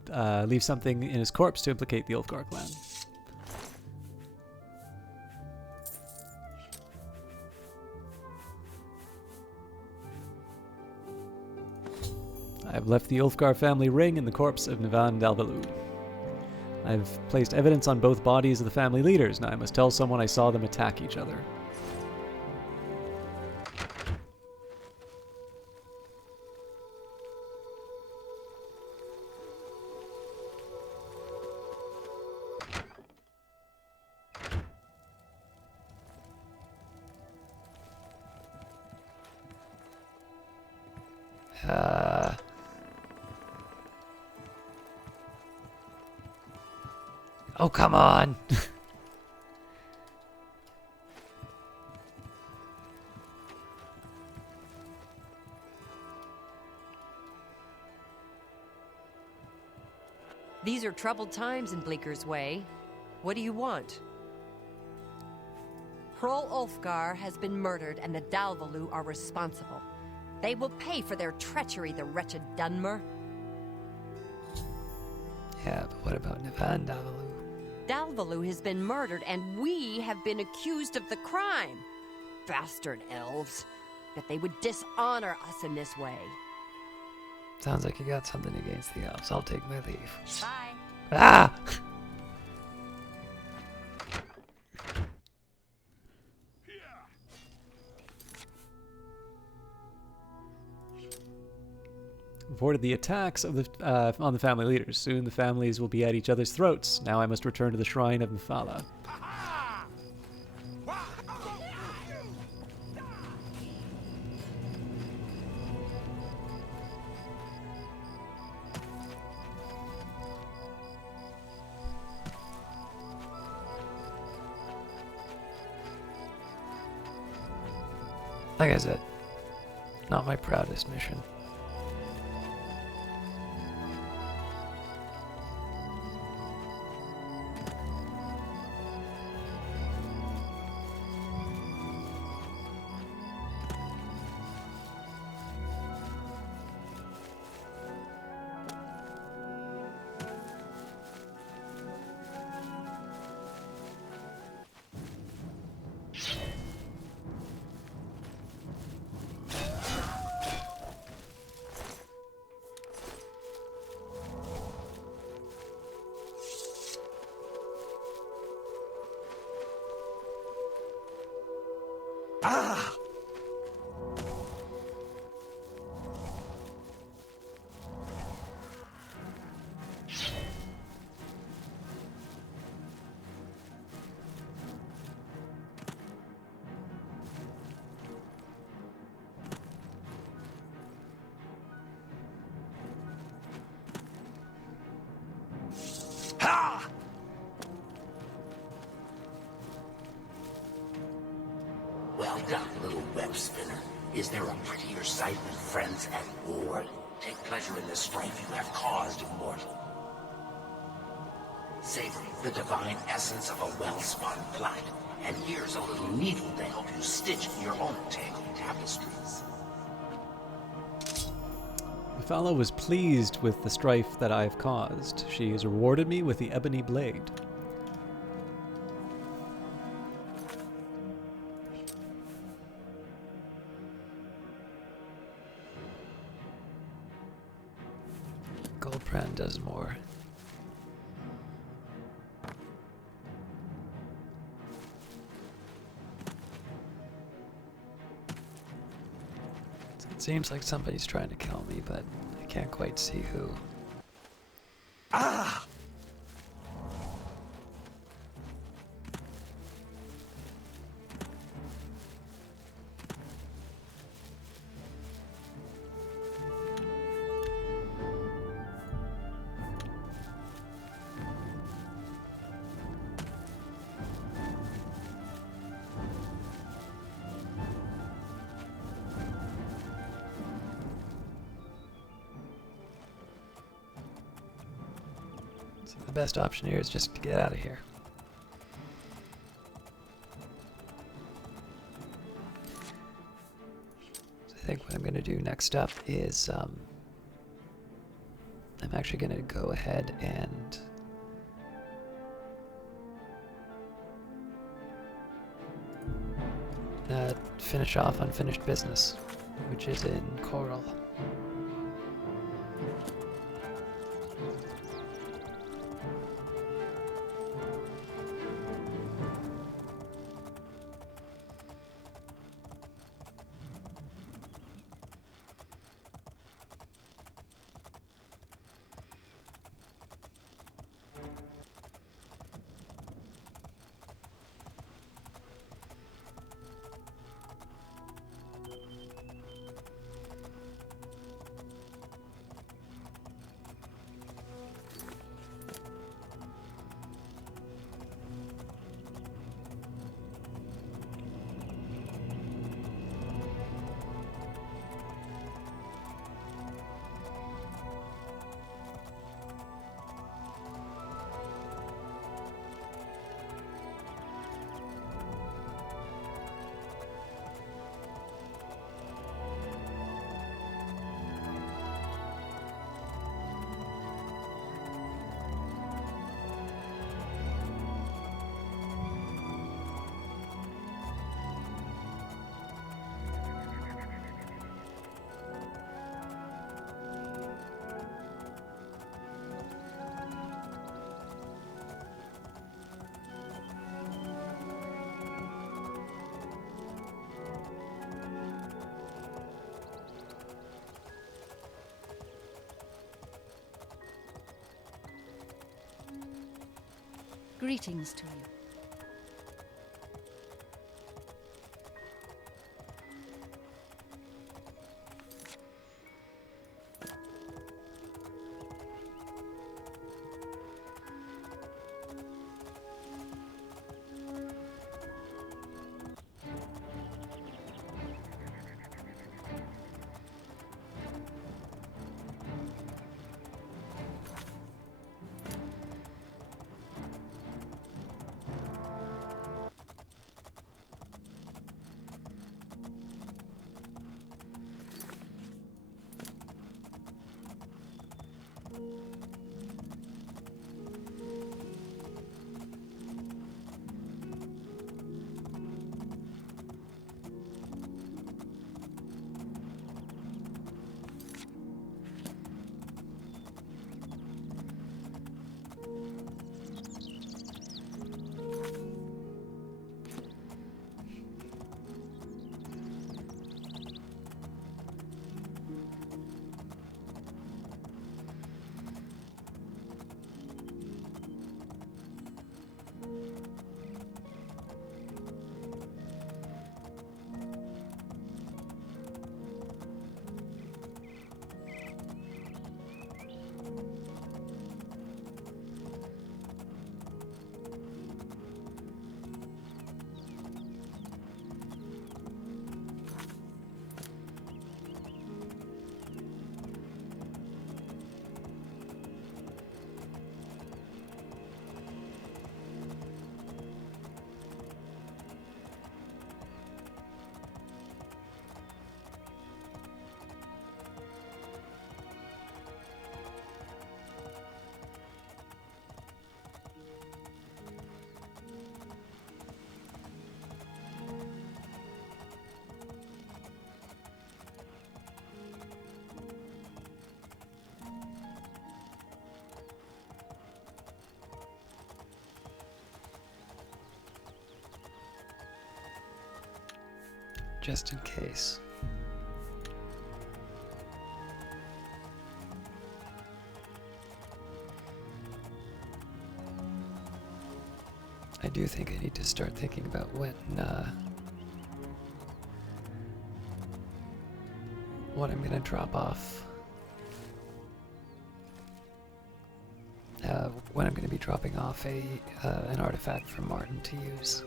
leave something in his corpse to implicate the Ulfgar clan. I've left the Ulfgar family ring in the corpse of Nivan Delvalu. I've placed evidence on both bodies of the family leaders. Now I must tell someone I saw them attack each other. Oh, come on! These are troubled times in Bleaker's Way. What do you want? Hrall Ulfgar has been murdered and the Dalvalu are responsible. They will pay for their treachery, the wretched Dunmer. Yeah, but what about Nivan Dalvalu? Dalvalu has been murdered and we have been accused of the crime. Bastard elves. That they would dishonor us in this way. Sounds like you got something against the elves. I'll take my leave. Bye. Ah! Avoided the attacks of the on the family leaders. Soon the families will be at each other's throats. Now I must return to the shrine of Mthala. Like I said, not my proudest mission. done, little web spinner. Is there a prettier sight than friends at war? Take pleasure in the strife you have caused, immortal. Savor the divine essence of a well-spun plight. And here's a little needle to help you stitch your own tangled tapestries. Mephala was pleased with the strife that I have caused. She has rewarded me with the ebony blade. Goldbrand does more. It seems like somebody's trying to kill me, but I can't quite see who. Ah! So the best option here is just to get out of here. So I think what I'm going to do next up is I'm actually going to go ahead and finish off unfinished business, which is in Coral. Greetings to you. just in case. I do think I need to start thinking about what I'm gonna drop off. When I'm gonna be dropping off an artifact for Martin to use.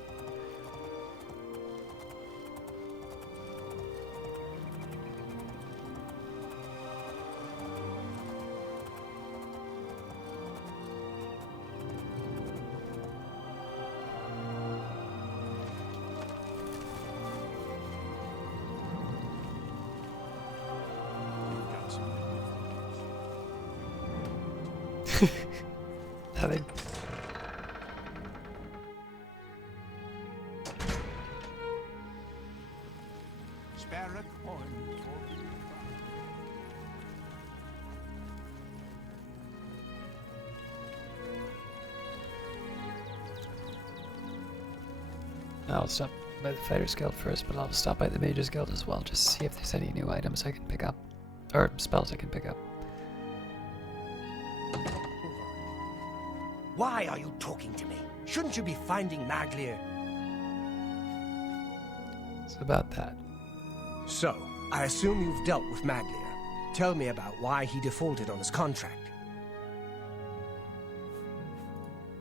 Nothing. Spare a coin for I'll stop by the Fighters Guild first, but I'll stop by the Mages Guild as well, just to see if there's any new items I can pick up. Or spells I can pick up. Why are you talking to me? Shouldn't you be finding Maglir? It's about that. So, I assume you've dealt with Maglir. Tell me about why he defaulted on his contract.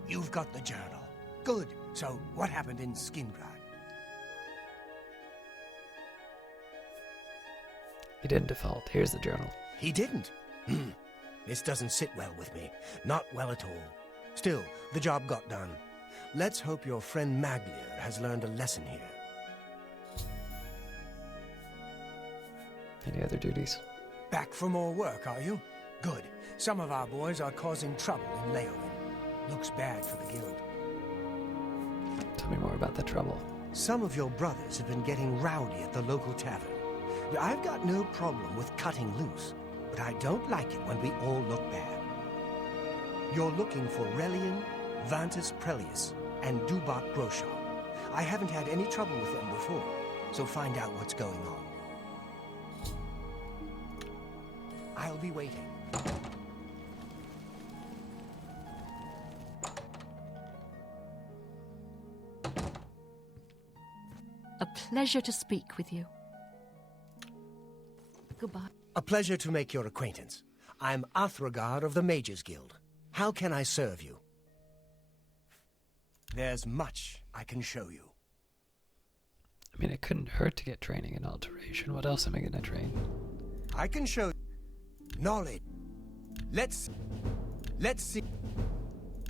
You've got the journal. Good. So, what happened in Skingrad? He didn't default. Here's the journal. He didn't? This doesn't sit well with me. Not well at all. Still, the job got done. Let's hope your friend Maglir has learned a lesson here. Any other duties? Back for more work, are you? Good. Some of our boys are causing trouble in Leonin. Looks bad for the guild. Tell me more about the trouble. Some of your brothers have been getting rowdy at the local tavern. I've got no problem with cutting loose, but I don't like it when we all look bad. You're looking for Relian, Vantus Prelius, and Dubak Groshar. I haven't had any trouble with them before, so find out what's going on. I'll be waiting. A pleasure to speak with you. Goodbye. A pleasure to make your acquaintance. I'm Athragar of the Mages Guild. How can I serve you? There's much I can show you. I mean, it couldn't hurt to get training in alteration. What else am I gonna train? I can show you knowledge. Let's see.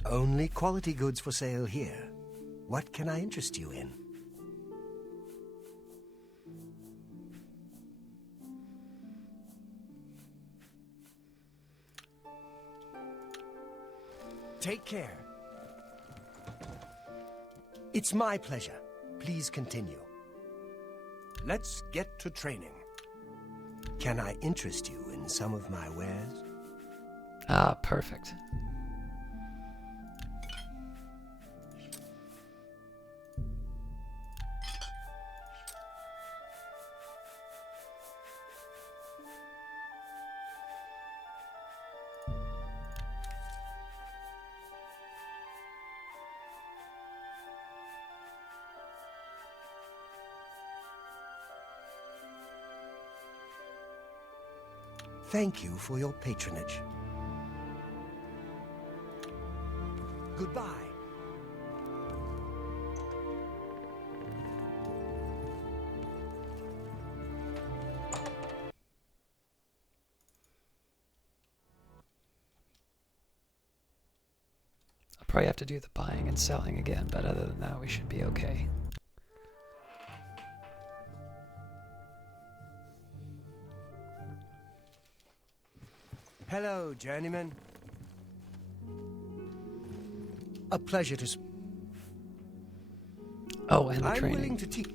Only quality goods for sale here. What can I interest you in? Take care. It's my pleasure. Please continue. Let's get to training. Can I interest you in some of my wares? Ah, perfect. Thank you for your patronage. Goodbye. I'll probably have to do the buying and selling again, but other than that, we should be okay. Hello, journeyman. A pleasure to Oh, and the I'm training. willing to teach.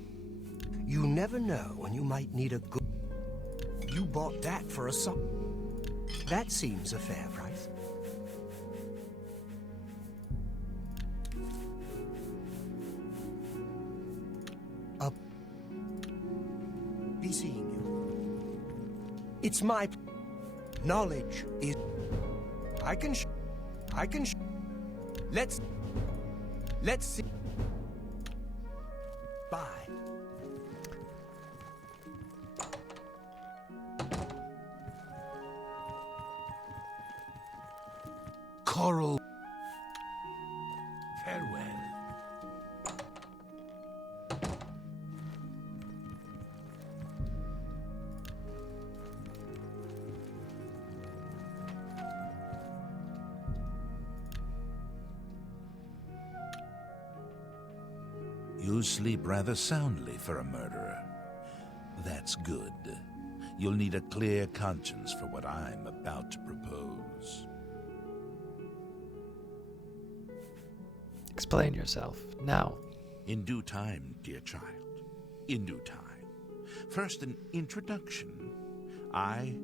You never know when you might need a good... You bought that for a song. That seems a fair price. be seeing you. It's my knowledge is. I can. Let's see. Bye. Coral. Farewell. You sleep rather soundly for a murderer. That's good. You'll need a clear conscience for what I'm about to propose. Explain yourself, now. In due time, dear child. In due time. First, an introduction. I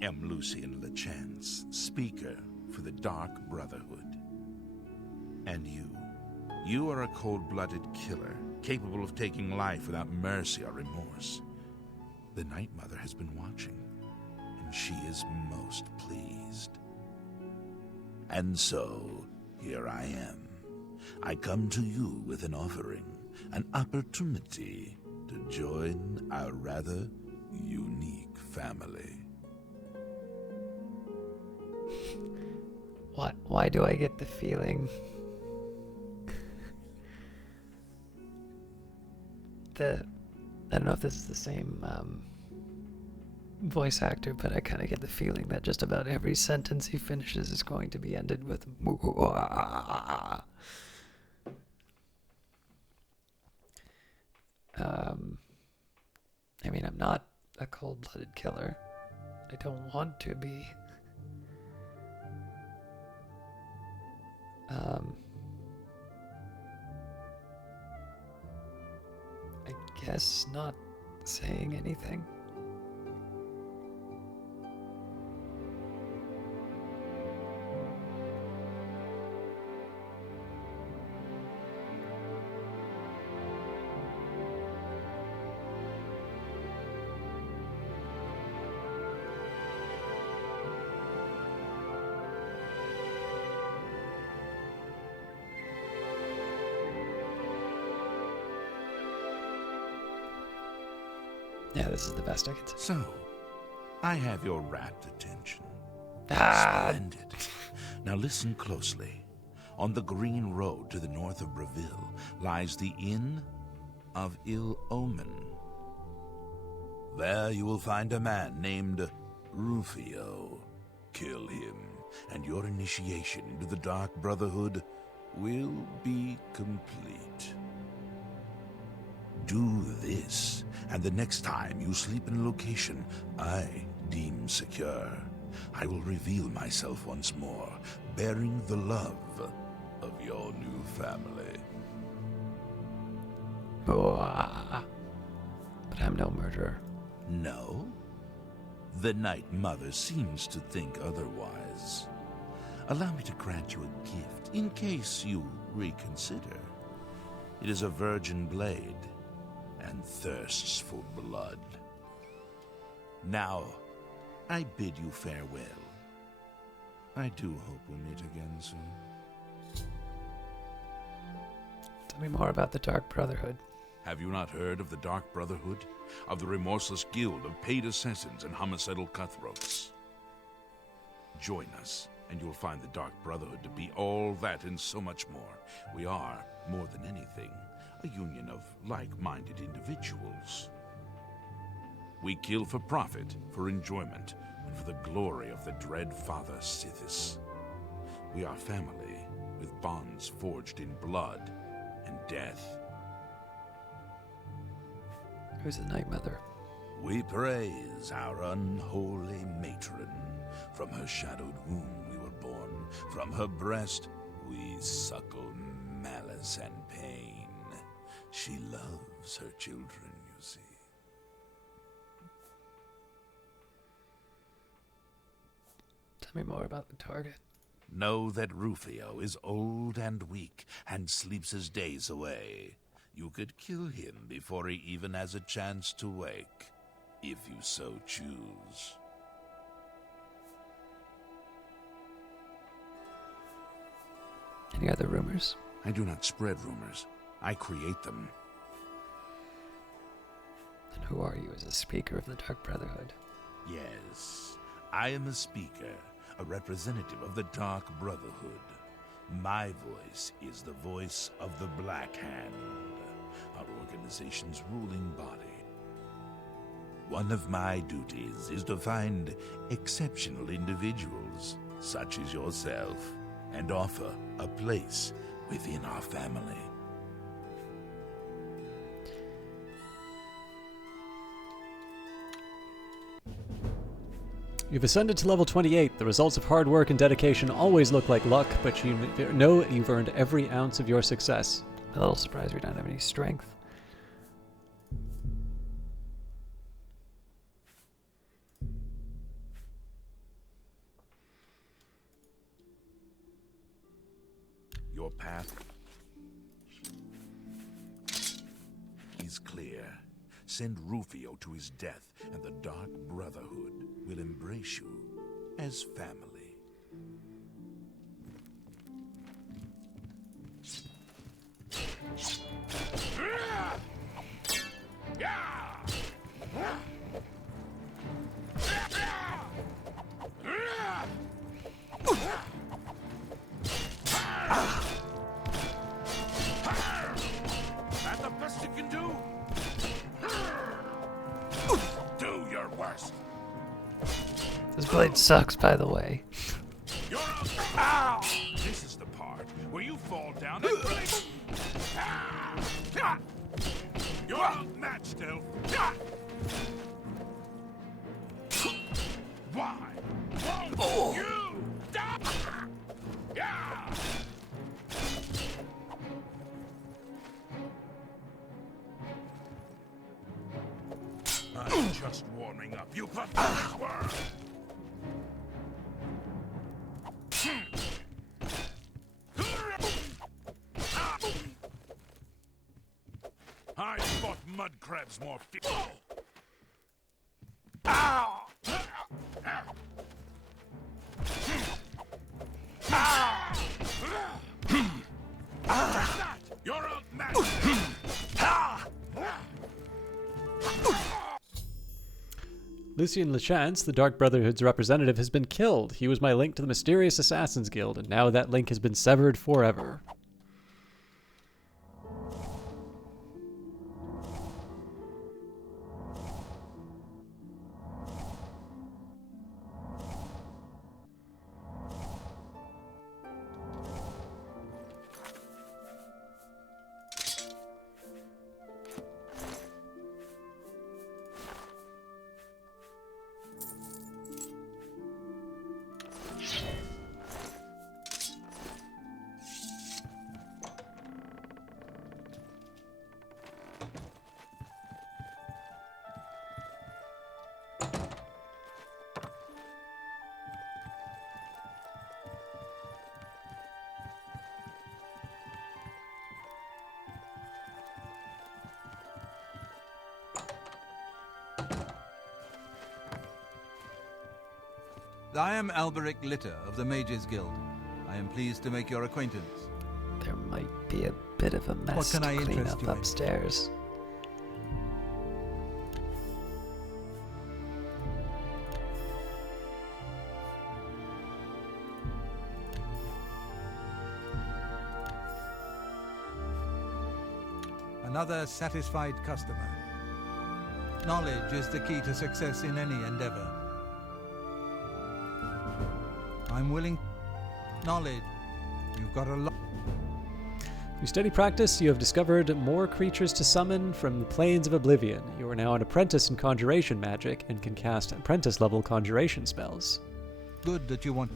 am Lucian LeChance, speaker for the Dark Brotherhood. And you are a cold-blooded killer, capable of taking life without mercy or remorse. The Night Mother has been watching, and she is most pleased. And so, here I am. I come to you with an offering, an opportunity to join our rather unique family. Why do I get the feeling that, I don't know if this is the same voice actor, but I kind of get the feeling that just about every sentence he finishes is going to be ended with I mean, I'm not a cold-blooded killer. I don't want to be. I guess not saying anything. Yeah, this is the best I can say. So, I have your rapt attention. Splendid. Now listen closely. On the green road to the north of Breville lies the Inn of Ill Omen. There you will find a man named Rufio. Kill him, and your initiation into the Dark Brotherhood will be complete. Do this, and the next time you sleep in a location I deem secure, I will reveal myself once more, bearing the love of your new family. But I'm no murderer. No? The Night Mother seems to think otherwise. Allow me to grant you a gift, in case you reconsider. It is a virgin blade, and thirsts for blood. Now, I bid you farewell. I do hope we'll meet again soon. Tell me more about the Dark Brotherhood. Have you not heard of the Dark Brotherhood? Of the remorseless guild of paid assassins and homicidal cutthroats? Join us, and you'll find the Dark Brotherhood to be all that and so much more. We are, more than anything, a union of like-minded individuals. We kill for profit, for enjoyment, and for the glory of the dread Father Sithis. We are family, with bonds forged in blood and death. Who's the Night Mother? We praise our unholy matron. From her shadowed womb we were born. From her breast we suckle malice and pain. She loves her children, you see. Tell me more about the target. Know that Rufio is old and weak and sleeps his days away. You could kill him before he even has a chance to wake. if you so choose. Any other rumors? I do not spread rumors. I create them. And who are you as a speaker of the Dark Brotherhood? Yes, I am a speaker, a representative of the Dark Brotherhood. My voice is the voice of the Black Hand, our organization's ruling body. One of my duties is to find exceptional individuals, such as yourself, and offer a place within our family. You've ascended to level 28. The results of hard work and dedication always look like luck, but you know you've earned every ounce of your success. A little surprised we don't have any strength. Your path is clear. Send Rufio to his death, and the Dark Brotherhood will embrace you as family. That the best you can do? Do your worst. This blade sucks, by the way. You're up. Ow! This is the part where you fall down and blink. You're outmatched, Elf. Why won't you die? I'm just warming up, you pathetic worm. I fought mud crabs more Ow! You're outmatched. Lucien Lechance, the Dark Brotherhood's representative, has been killed. He was my link to the mysterious Assassin's Guild, and now that link has been severed forever. I am Alberic Litter of the Mages Guild. I am pleased to make your acquaintance. There might be a bit of a mess What can to I clean interest up you in? upstairs. Another satisfied customer. Knowledge is the key to success in any endeavor. I'm willing. Knowledge. You've got a lot. Through steady practice, you have discovered more creatures to summon from the plains of Oblivion. You are now an apprentice in conjuration magic and can cast apprentice-level conjuration spells. Good that you want.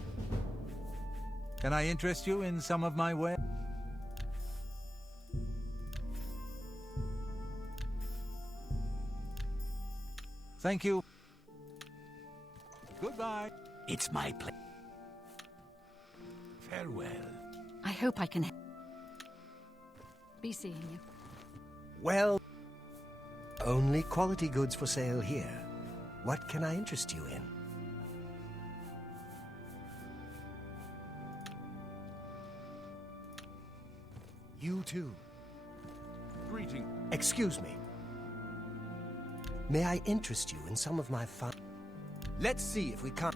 Can I interest you in some of my wares? Thank you. Goodbye. It's my place. Farewell. I hope I can be seeing you. Well, only quality goods for sale here. What can I interest you in? You too. Greeting. Excuse me. May I interest you in some of my fun? Let's see if we can't.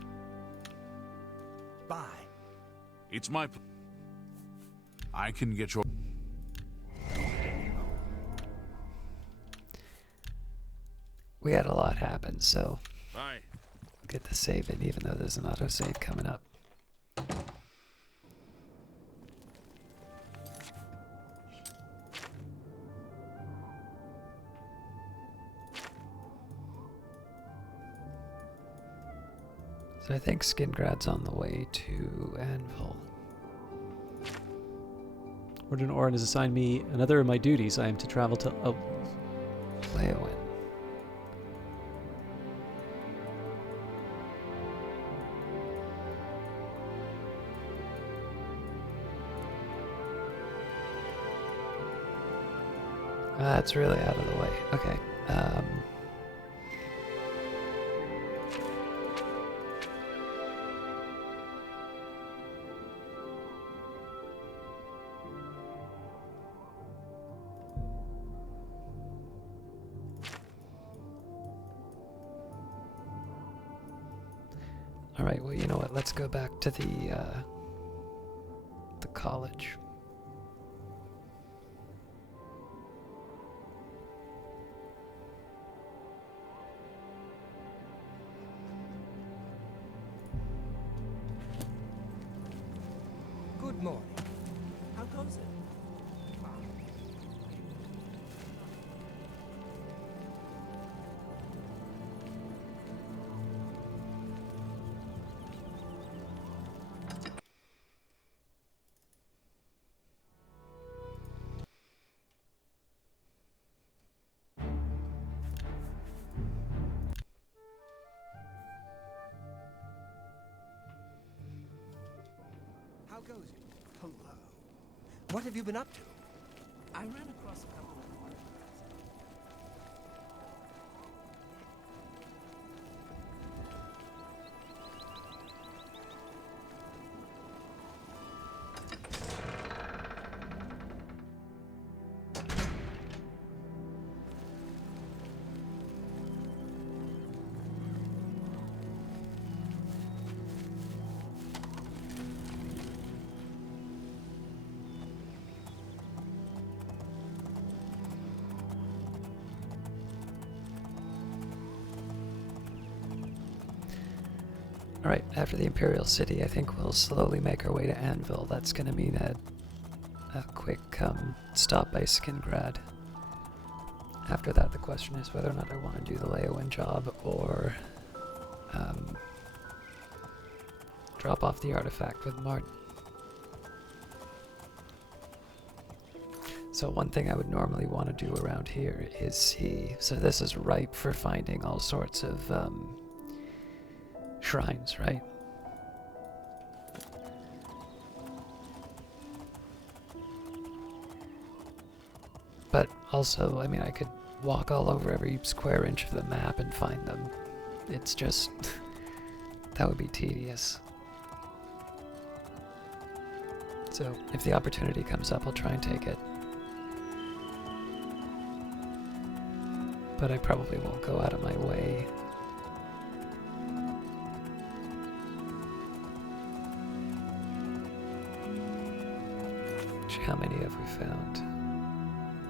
Bye. It's my I can get your... We had a lot happen, so Bye. get the save in, even though there's an autosave coming up. So I think Skingrad's on the way to Anvil. Warden Orin has assigned me another of my duties. I am to travel to Leowin. That's really out of the way. Okay. All right. Well, you know what? Let's go back to the college. Good morning. How goes it? How goes it? Hello. What have you been up to? I ran across a couple of artifacts. Alright, after the Imperial City, I think we'll slowly make our way to Anvil. That's going to mean a quick stop by Skingrad. After that, the question is whether or not I want to do the Leowin job or drop off the artifact with Martin. So one thing I would normally want to do around here is see. So this is ripe for finding all sorts of shrines, right? But also, I mean, I could walk all over every square inch of the map and find them. It's just... that would be tedious. So, if the opportunity comes up, I'll try and take it. But I probably won't go out of my way. How many have we found?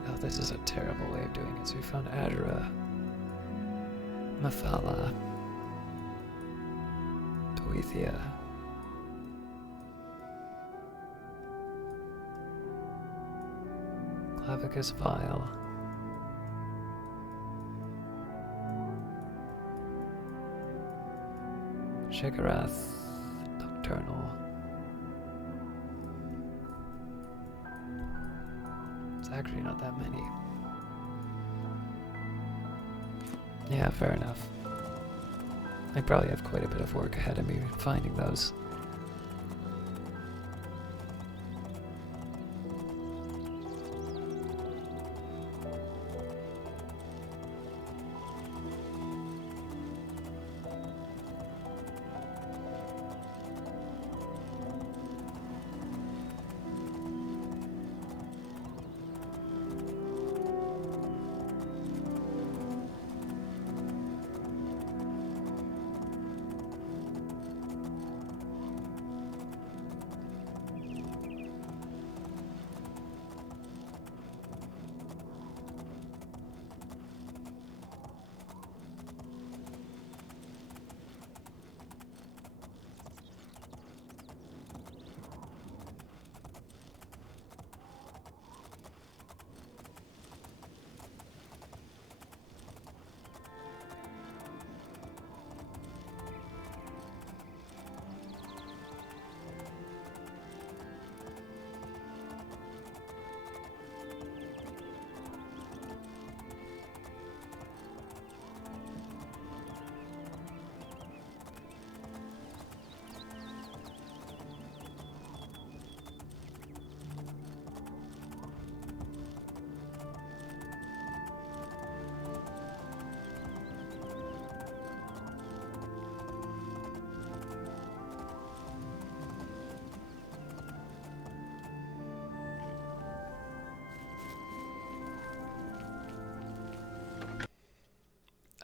Oh, this is a terrible way of doing it. So we found Daedra, Mafala, Duithia, Clavicus Vile, Shigarath Nocturnal. Actually not that many. Yeah, fair enough. I probably have quite a bit of work ahead of me finding those.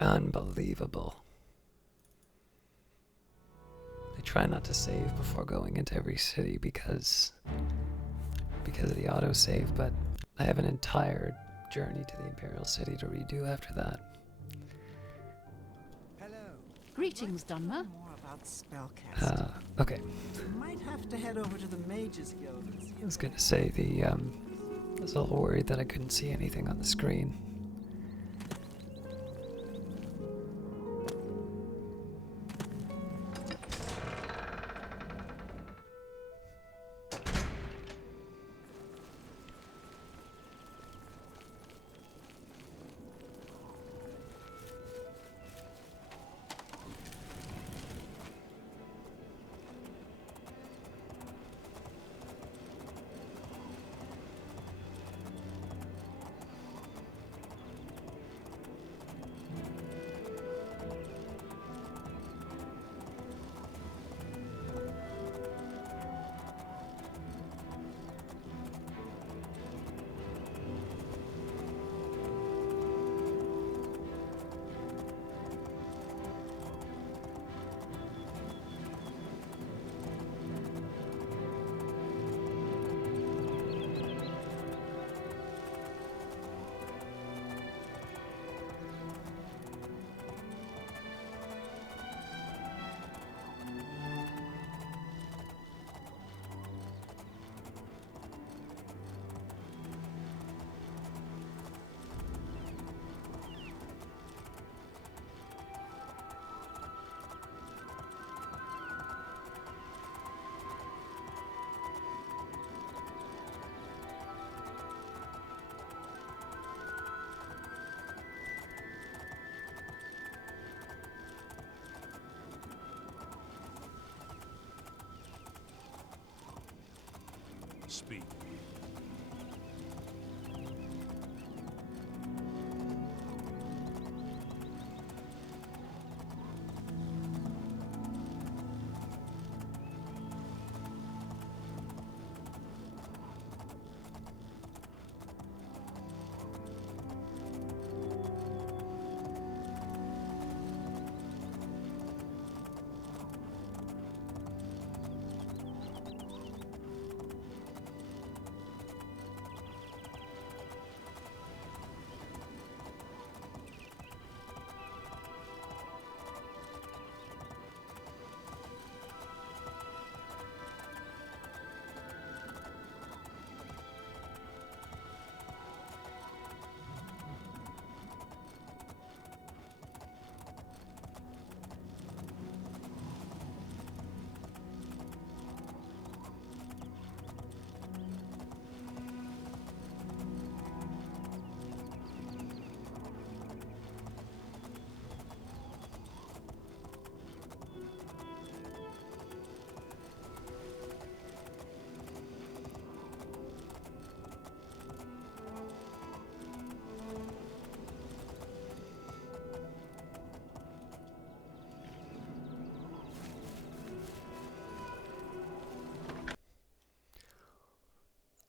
Unbelievable. I try not to save before going into every city because of the autosave, but I have an entire journey to the Imperial City to redo after that. Greetings, Dunmer. More about spellcasting. Okay. You might have to head over to the Mages Guild and see I was gonna say I was a little worried that I couldn't see anything on the screen. Speak.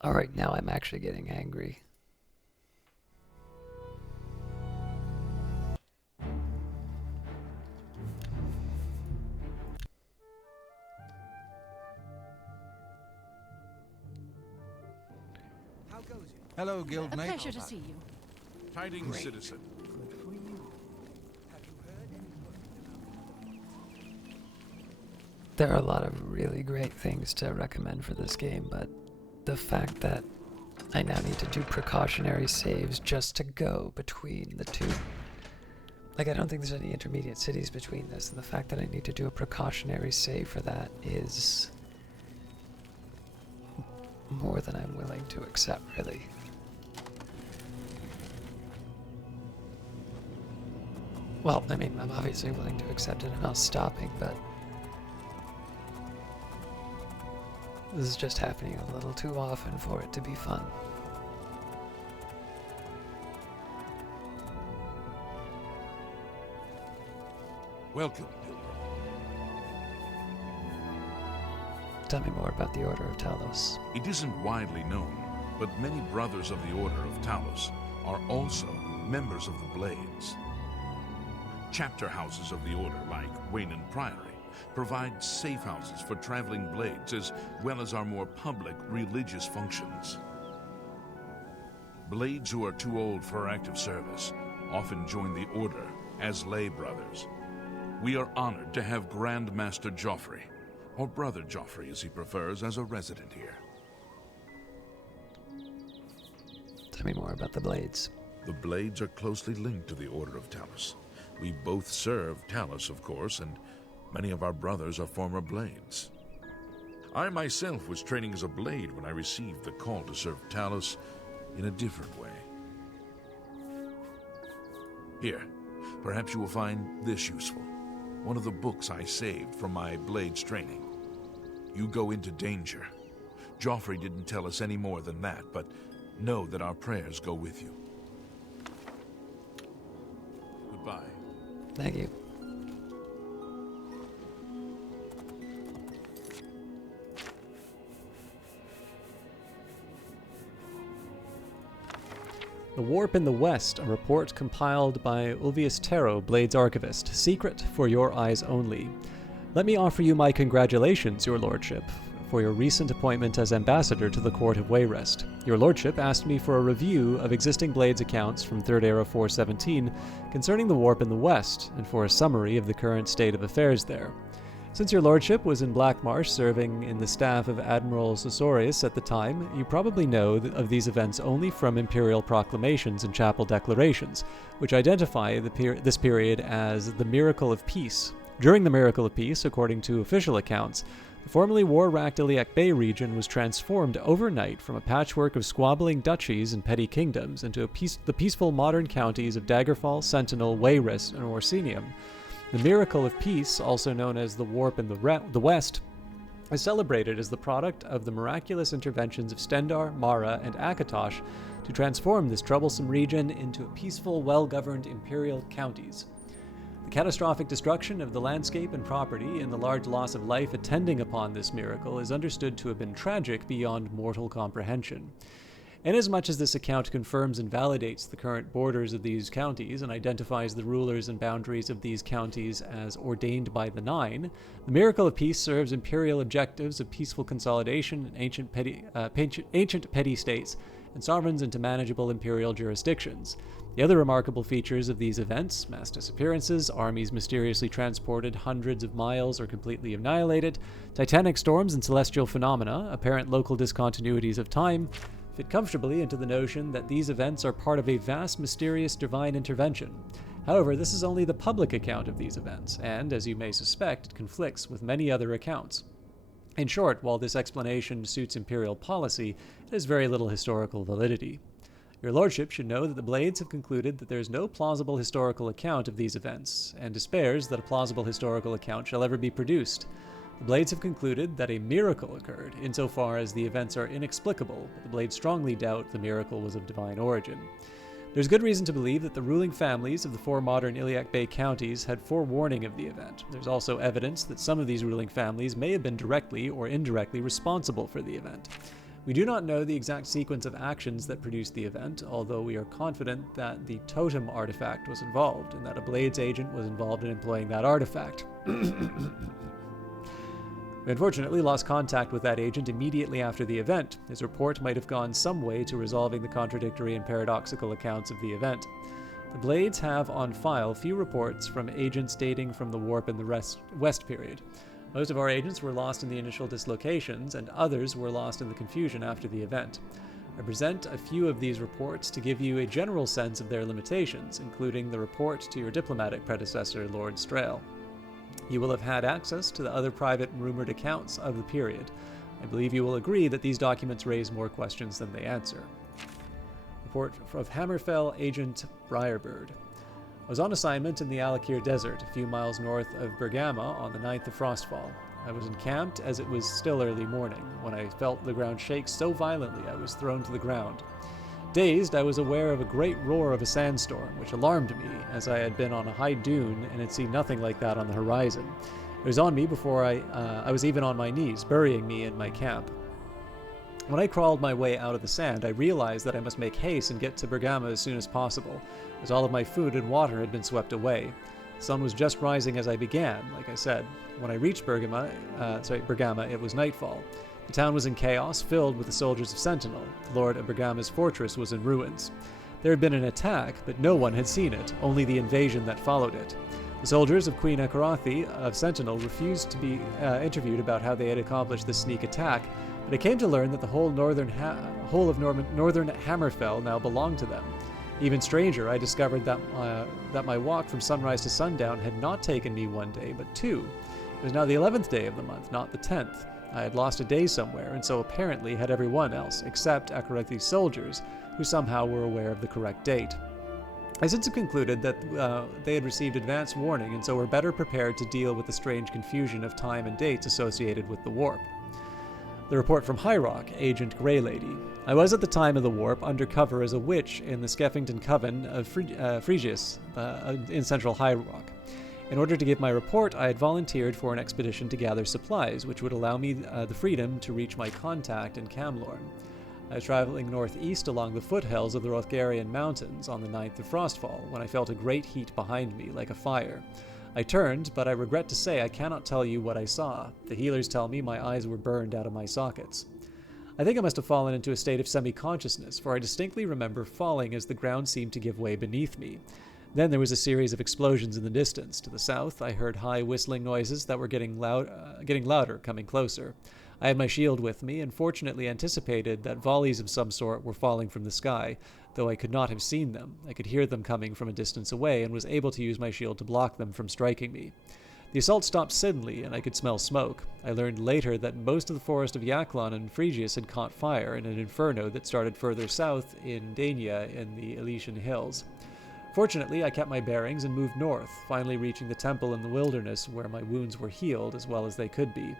Alright, now I'm actually getting angry. How goes it? Hello, A guildmate. pleasure to see you. Tidings, citizen. Good for you. Have you heard any word? There are a lot of really great things to recommend for this game, but the fact that I now need to do precautionary saves just to go between the two. Like, I don't think there's any intermediate cities between this, and the fact that I need to do a precautionary save for that is more than I'm willing to accept, really. Well, I mean, I'm obviously willing to accept it about stopping, but this is just happening a little too often for it to be fun. Welcome, pilgrim. Tell me more about the Order of Talos. It isn't widely known, but many brothers of the Order of Talos are also members of the Blades. Chapter houses of the Order, like Wayland Priory, provide safe houses for traveling blades as well as our more public religious functions. Blades who are too old for active service often join the Order as lay brothers. We are honored to have Grand Master Joffrey, or Brother Joffrey as he prefers, as a resident here. Tell me more about the blades. The blades are closely linked to the Order of Talos. We both serve Talos, of course, and many of our brothers are former blades. I myself was training as a blade when I received the call to serve Talos in a different way. Here, perhaps you will find this useful. One of the books I saved from my blades training. You go into danger. Joffrey didn't tell us any more than that, but know that our prayers go with you. Goodbye. Thank you. The Warp in the West, a report compiled by Ulvius Tero, Blade's archivist. Secret for your eyes only. Let me offer you my congratulations, your lordship, for your recent appointment as ambassador to the court of Wayrest. Your lordship asked me for a review of existing Blades accounts from 3rd Era 417 concerning the Warp in the West, and for a summary of the current state of affairs there. Since your lordship was in Blackmarsh serving in the staff of Admiral Sosorius at the time, you probably know of these events only from imperial proclamations and chapel declarations, which identify this period as the Miracle of Peace. During the Miracle of Peace, according to official accounts, the formerly war-racked Iliac Bay region was transformed overnight from a patchwork of squabbling duchies and petty kingdoms into the peaceful modern counties of Daggerfall, Sentinel, Wayrest, and Orsinium. The Miracle of Peace, also known as the Warp in the West, is celebrated as the product of the miraculous interventions of Stendar, Mara, and Akatosh to transform this troublesome region into peaceful, well-governed imperial counties. The catastrophic destruction of the landscape and property and the large loss of life attending upon this miracle is understood to have been tragic beyond mortal comprehension. Inasmuch as this account confirms and validates the current borders of these counties and identifies the rulers and boundaries of these counties as ordained by the Nine, the Miracle of Peace serves imperial objectives of peaceful consolidation in ancient petty states and sovereigns into manageable imperial jurisdictions. The other remarkable features of these events, mass disappearances, armies mysteriously transported hundreds of miles or completely annihilated, titanic storms and celestial phenomena, apparent local discontinuities of time, fit comfortably into the notion that these events are part of a vast, mysterious divine intervention. However, this is only the public account of these events, and, as you may suspect, it conflicts with many other accounts. In short, while this explanation suits imperial policy, it has very little historical validity. Your lordship should know that the Blades have concluded that there is no plausible historical account of these events, and despairs that a plausible historical account shall ever be produced. The Blades have concluded that a miracle occurred, insofar as the events are inexplicable, but the Blades strongly doubt the miracle was of divine origin. There's good reason to believe that the ruling families of the 4 modern Iliac Bay counties had forewarning of the event. There's also evidence that some of these ruling families may have been directly or indirectly responsible for the event. We do not know the exact sequence of actions that produced the event, although we are confident that the totem artifact was involved, and that a Blades agent was involved in employing that artifact. We unfortunately lost contact with that agent immediately after the event. His report might have gone some way to resolving the contradictory and paradoxical accounts of the event. The Blades have on file few reports from agents dating from the Warp in the West period. Most of our agents were lost in the initial dislocations, and others were lost in the confusion after the event. I present a few of these reports to give you a general sense of their limitations, including the report to your diplomatic predecessor, Lord Strail. You will have had access to the other private and rumored accounts of the period. I believe you will agree that these documents raise more questions than they answer. Report of Hammerfell Agent Briarbird. I was on assignment in the Alakir Desert, a few miles north of Bergama, on the 9th of Frostfall. I was encamped as it was still early morning, when I felt the ground shake so violently I was thrown to the ground. Dazed, I was aware of a great roar of a sandstorm, which alarmed me, as I had been on a high dune and had seen nothing like that on the horizon. It was on me before I was even on my knees, burying me in my camp. When I crawled my way out of the sand, I realized that I must make haste and get to Bergama as soon as possible, as all of my food and water had been swept away. The sun was just rising as I began, like I said. When I reached Bergama, it was nightfall. The town was in chaos, filled with the soldiers of Sentinel. The Lord of Bergama's fortress was in ruins. There had been an attack, but no one had seen it, only the invasion that followed it. The soldiers of Queen Akarathi of Sentinel refused to be interviewed about how they had accomplished this sneak attack, but I came to learn that the whole of northern Hammerfell now belonged to them. Even stranger, I discovered that my walk from sunrise to sundown had not taken me 1 day, but 2. It was now the 11th day of the month, not the 10th. I had lost a day somewhere, and so apparently had everyone else, except Akarathi's soldiers, who somehow were aware of the correct date. I since concluded that they had received advance warning, and so were better prepared to deal with the strange confusion of time and dates associated with the warp. The report from High Rock, Agent Grey Lady. I was at the time of the warp undercover as a witch in the Skeffington Coven of Phrygius in central High Rock. In order to give my report, I had volunteered for an expedition to gather supplies, which would allow me the freedom to reach my contact in Camlorn. I was traveling northeast along the foothills of the Rothgarian Mountains on the 9th of Frostfall, when I felt a great heat behind me, like a fire. I turned, but I regret to say I cannot tell you what I saw. The healers tell me my eyes were burned out of my sockets. I think I must have fallen into a state of semi-consciousness, for I distinctly remember falling as the ground seemed to give way beneath me. Then there was a series of explosions in the distance. To the south, I heard high whistling noises that were getting louder, coming closer. I had my shield with me, and fortunately anticipated that volleys of some sort were falling from the sky, though I could not have seen them. I could hear them coming from a distance away, and was able to use my shield to block them from striking me. The assault stopped suddenly, and I could smell smoke. I learned later that most of the forest of Yaklon and Phrygius had caught fire in an inferno that started further south in Dania in the Elysian Hills. Fortunately, I kept my bearings and moved north, finally reaching the temple in the wilderness where my wounds were healed as well as they could be.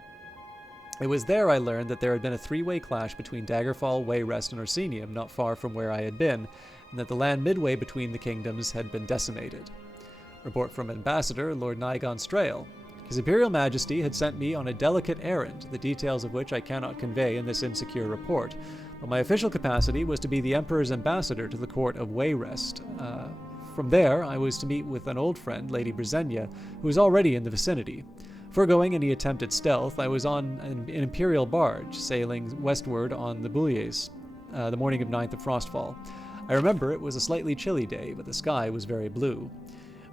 It was there I learned that there had been a 3-way clash between Daggerfall, Wayrest, and Orsinium not far from where I had been, and that the land midway between the kingdoms had been decimated. Report from Ambassador Lord Nigon Strail. His Imperial Majesty had sent me on a delicate errand, the details of which I cannot convey in this insecure report, but my official capacity was to be the Emperor's ambassador to the court of Wayrest. From there, I was to meet with an old friend, Lady Brisenya, who was already in the vicinity. Foregoing any attempt at stealth, I was on an imperial barge, sailing westward on the Bouliers, the morning of 9th of Frostfall. I remember it was a slightly chilly day, but the sky was very blue.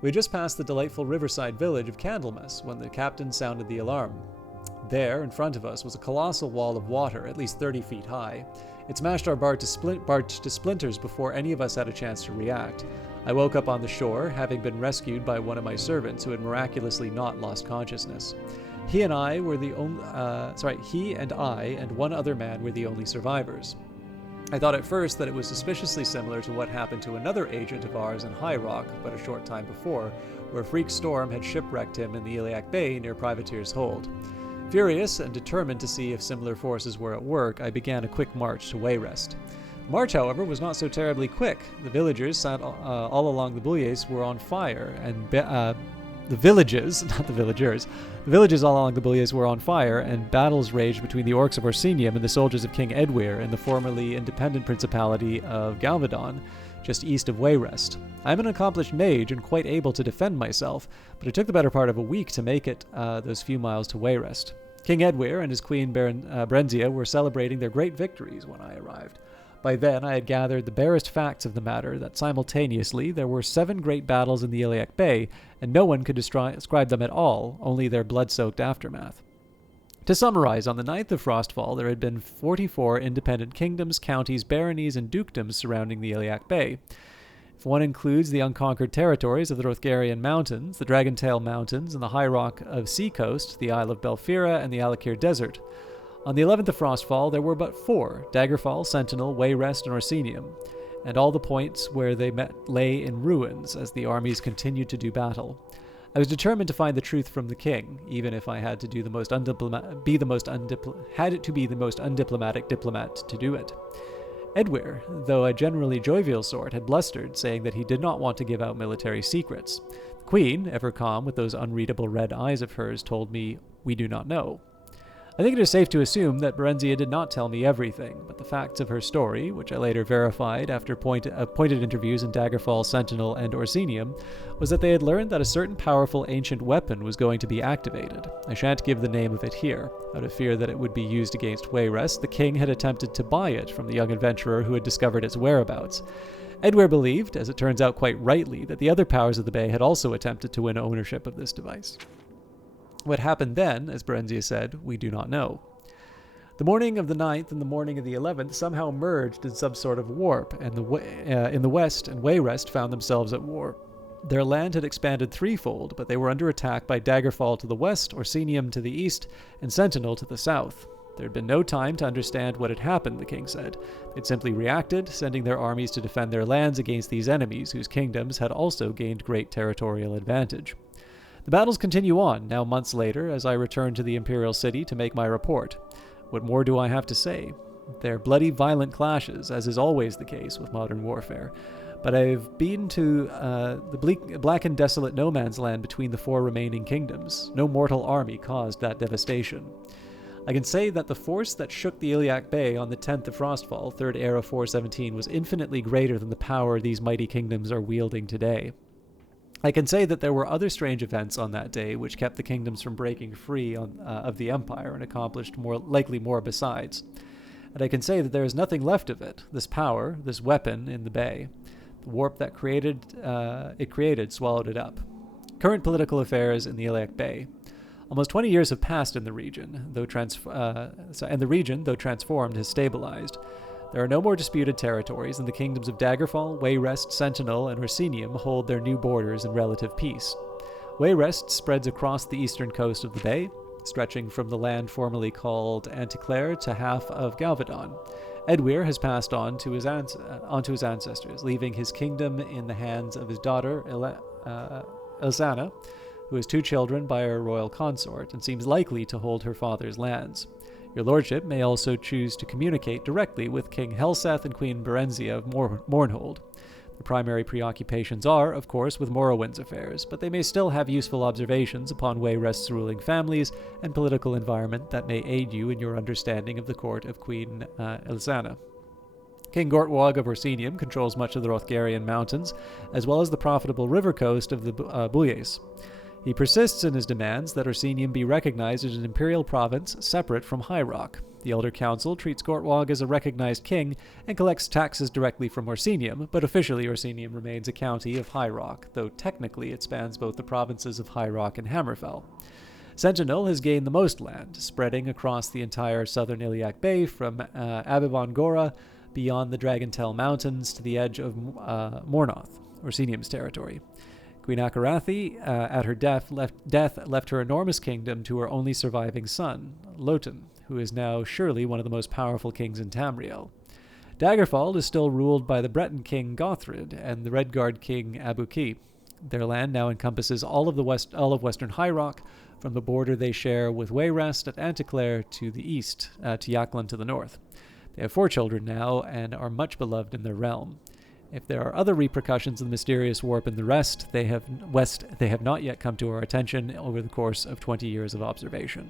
We had just passed the delightful riverside village of Candlemas when the captain sounded the alarm. There, in front of us, was a colossal wall of water, at least 30 feet high. It smashed our barge to splinters before any of us had a chance to react. I woke up on the shore, having been rescued by one of my servants who had miraculously not lost consciousness. He and I and one other man were the only survivors. I thought at first that it was suspiciously similar to what happened to another agent of ours in High Rock but a short time before, where a freak storm had shipwrecked him in the Iliac Bay near Privateer's Hold. Furious and determined to see if similar forces were at work, I began a quick march to Wayrest. The march, however, was not so terribly quick. The villagers sat all along the Bouliers were on fire, and the villages all along the Bouliers were on fire, and battles raged between the orcs of Orsinium and the soldiers of King Edwir in the formerly independent principality of Galvadon, just east of Wayrest. I am an accomplished mage and quite able to defend myself, but it took the better part of a week to make it those few miles to Wayrest. King Edwir and his queen Brenzia were celebrating their great victories when I arrived. By then, I had gathered the barest facts of the matter, that simultaneously there were 7 great battles in the Iliac Bay, and no one could describe them at all, only their blood-soaked aftermath. To summarize, on the 9th of Frostfall, there had been 44 independent kingdoms, counties, baronies, and dukedoms surrounding the Iliac Bay. If one includes the unconquered territories of the Rothgarian Mountains, the Dragontail Mountains, and the High Rock of Seacoast, the Isle of Belfira, and the Alakir Desert. On the 11th of Frostfall, there were but 4, Daggerfall, Sentinel, Wayrest, and Orsinium, and all the points where they met lay in ruins as the armies continued to do battle. I was determined to find the truth from the king, even if I had to be the most undiplomatic diplomat to do it. Edwir, though a generally jovial sort, had blustered, saying that he did not want to give out military secrets. The queen, ever calm with those unreadable red eyes of hers, told me, "We do not know." I think it is safe to assume that Berenzia did not tell me everything, but the facts of her story, which I later verified after pointed interviews in Daggerfall, Sentinel, and Orsinium, was that they had learned that a certain powerful ancient weapon was going to be activated. I shan't give the name of it here. Out of fear that it would be used against Wayrest, the king had attempted to buy it from the young adventurer who had discovered its whereabouts. Edward believed, as it turns out quite rightly, that the other powers of the Bay had also attempted to win ownership of this device. What happened then, as Berenzia said, we do not know. The morning of the 9th and the morning of the 11th somehow merged in some sort of warp, and in the west and Wayrest found themselves at war. Their land had expanded threefold, but they were under attack by Daggerfall to the west, Orsinium to the east, and Sentinel to the south. There had been no time to understand what had happened, the king said. They'd simply reacted, sending their armies to defend their lands against these enemies, whose kingdoms had also gained great territorial advantage. The battles continue on, now months later, as I return to the Imperial City to make my report. What more do I have to say? They're bloody, violent clashes, as is always the case with modern warfare. But I've been to the black and desolate no man's land between the four remaining kingdoms. No mortal army caused that devastation. I can say that the force that shook the Iliac Bay on the 10th of Frostfall, 3rd Era 417, was infinitely greater than the power these mighty kingdoms are wielding today. I can say that there were other strange events on that day which kept the kingdoms from breaking free of the Empire and accomplished more besides. And I can say that there is nothing left of it, this power, this weapon in the Bay. The warp that it created swallowed it up. Current political affairs in the Iliac Bay. Almost 20 years have passed in the region, though transformed, has stabilized. There are no more disputed territories, and the kingdoms of Daggerfall, Wayrest, Sentinel, and Orsinium hold their new borders in relative peace. Wayrest spreads across the eastern coast of the bay, stretching from the land formerly called Anticlair to half of Galvadon. Edwir has passed on to his ancestors, leaving his kingdom in the hands of his daughter, Ilzana, who has 2 children by her royal consort, and seems likely to hold her father's lands. Your lordship may also choose to communicate directly with King Helseth and Queen Berenzia of Mournhold. The primary preoccupations are, of course, with Morrowind's affairs, but they may still have useful observations upon Wayrest's ruling families and political environment that may aid you in your understanding of the court of Queen Ilzana. King Gortwog of Orsinium controls much of the Rothgarian mountains, as well as the profitable river coast of the Buyes. He persists in his demands that Orsinium be recognized as an imperial province separate from High Rock. The Elder Council treats Gortwog as a recognized king and collects taxes directly from Orsinium, but officially Orsinium remains a county of High Rock, though technically it spans both the provinces of High Rock and Hammerfell. Sentinel has gained the most land, spreading across the entire southern Iliac Bay from Abibon Gora beyond the Dragontel Mountains to the edge of Mornoth, Orsinium's territory. Queen Akarathi, at her death, left her enormous kingdom to her only surviving son, Loten, who is now surely one of the most powerful kings in Tamriel. Daggerfall is still ruled by the Breton king Gothrid and the Redguard king Abuki. Their land now encompasses all of western High Rock, from the border they share with Wayrest at Anticlair to the east, to Yaklan to the north. They have 4 children now and are much beloved in their realm. If there are other repercussions of the mysterious warp in the rest, they have not yet come to our attention over the course of 20 years of observation.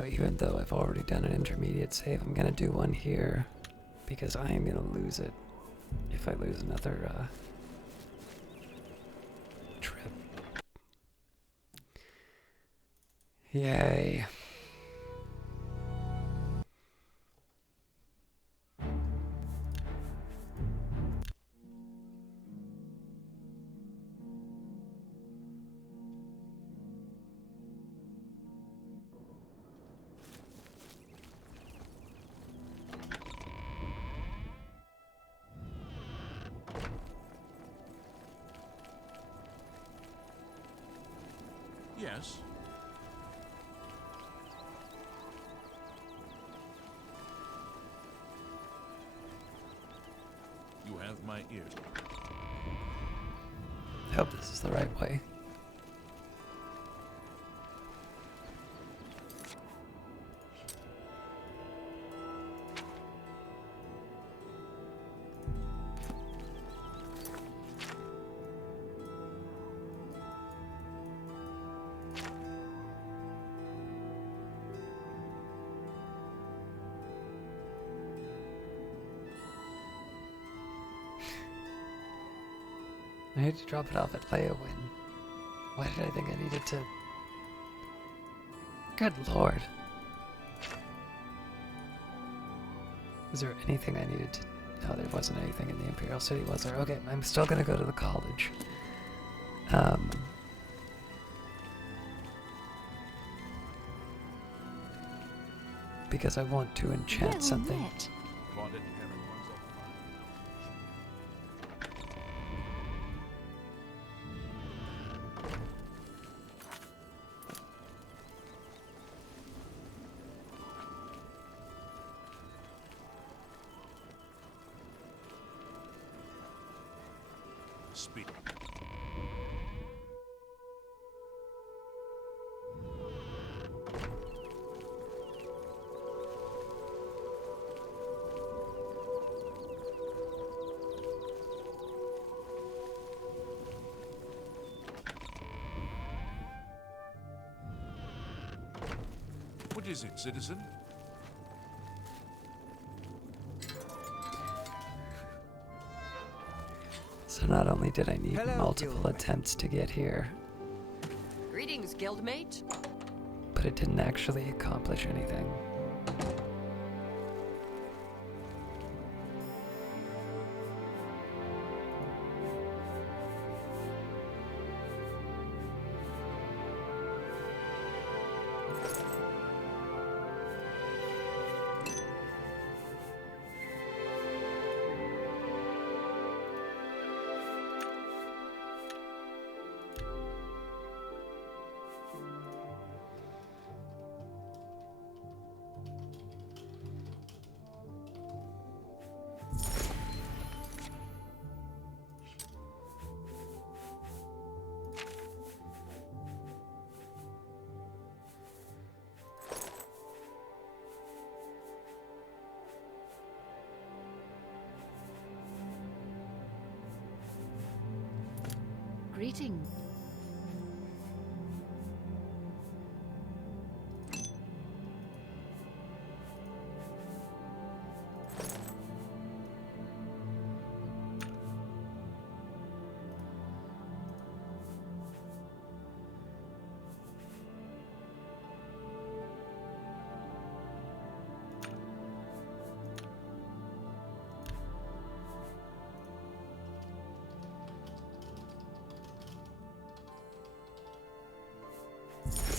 Now, even though I've already done an intermediate save, I'm gonna do one here because I am gonna lose it if I lose another trip. Yay. Yes. You have my ears. I hope this is the right way. I need to drop it off at Leowin. Why did I think I needed to? Good lord. Was there anything I needed to? No, there wasn't anything in the Imperial City, was there? Okay, I'm still gonna go to the college. Because I want to enchant something. Speak. What is it, citizen? So not only did I need Hello, multiple Guildmate. attempts to get here, Greetings, guildmate. but it didn't actually accomplish anything. Greeting.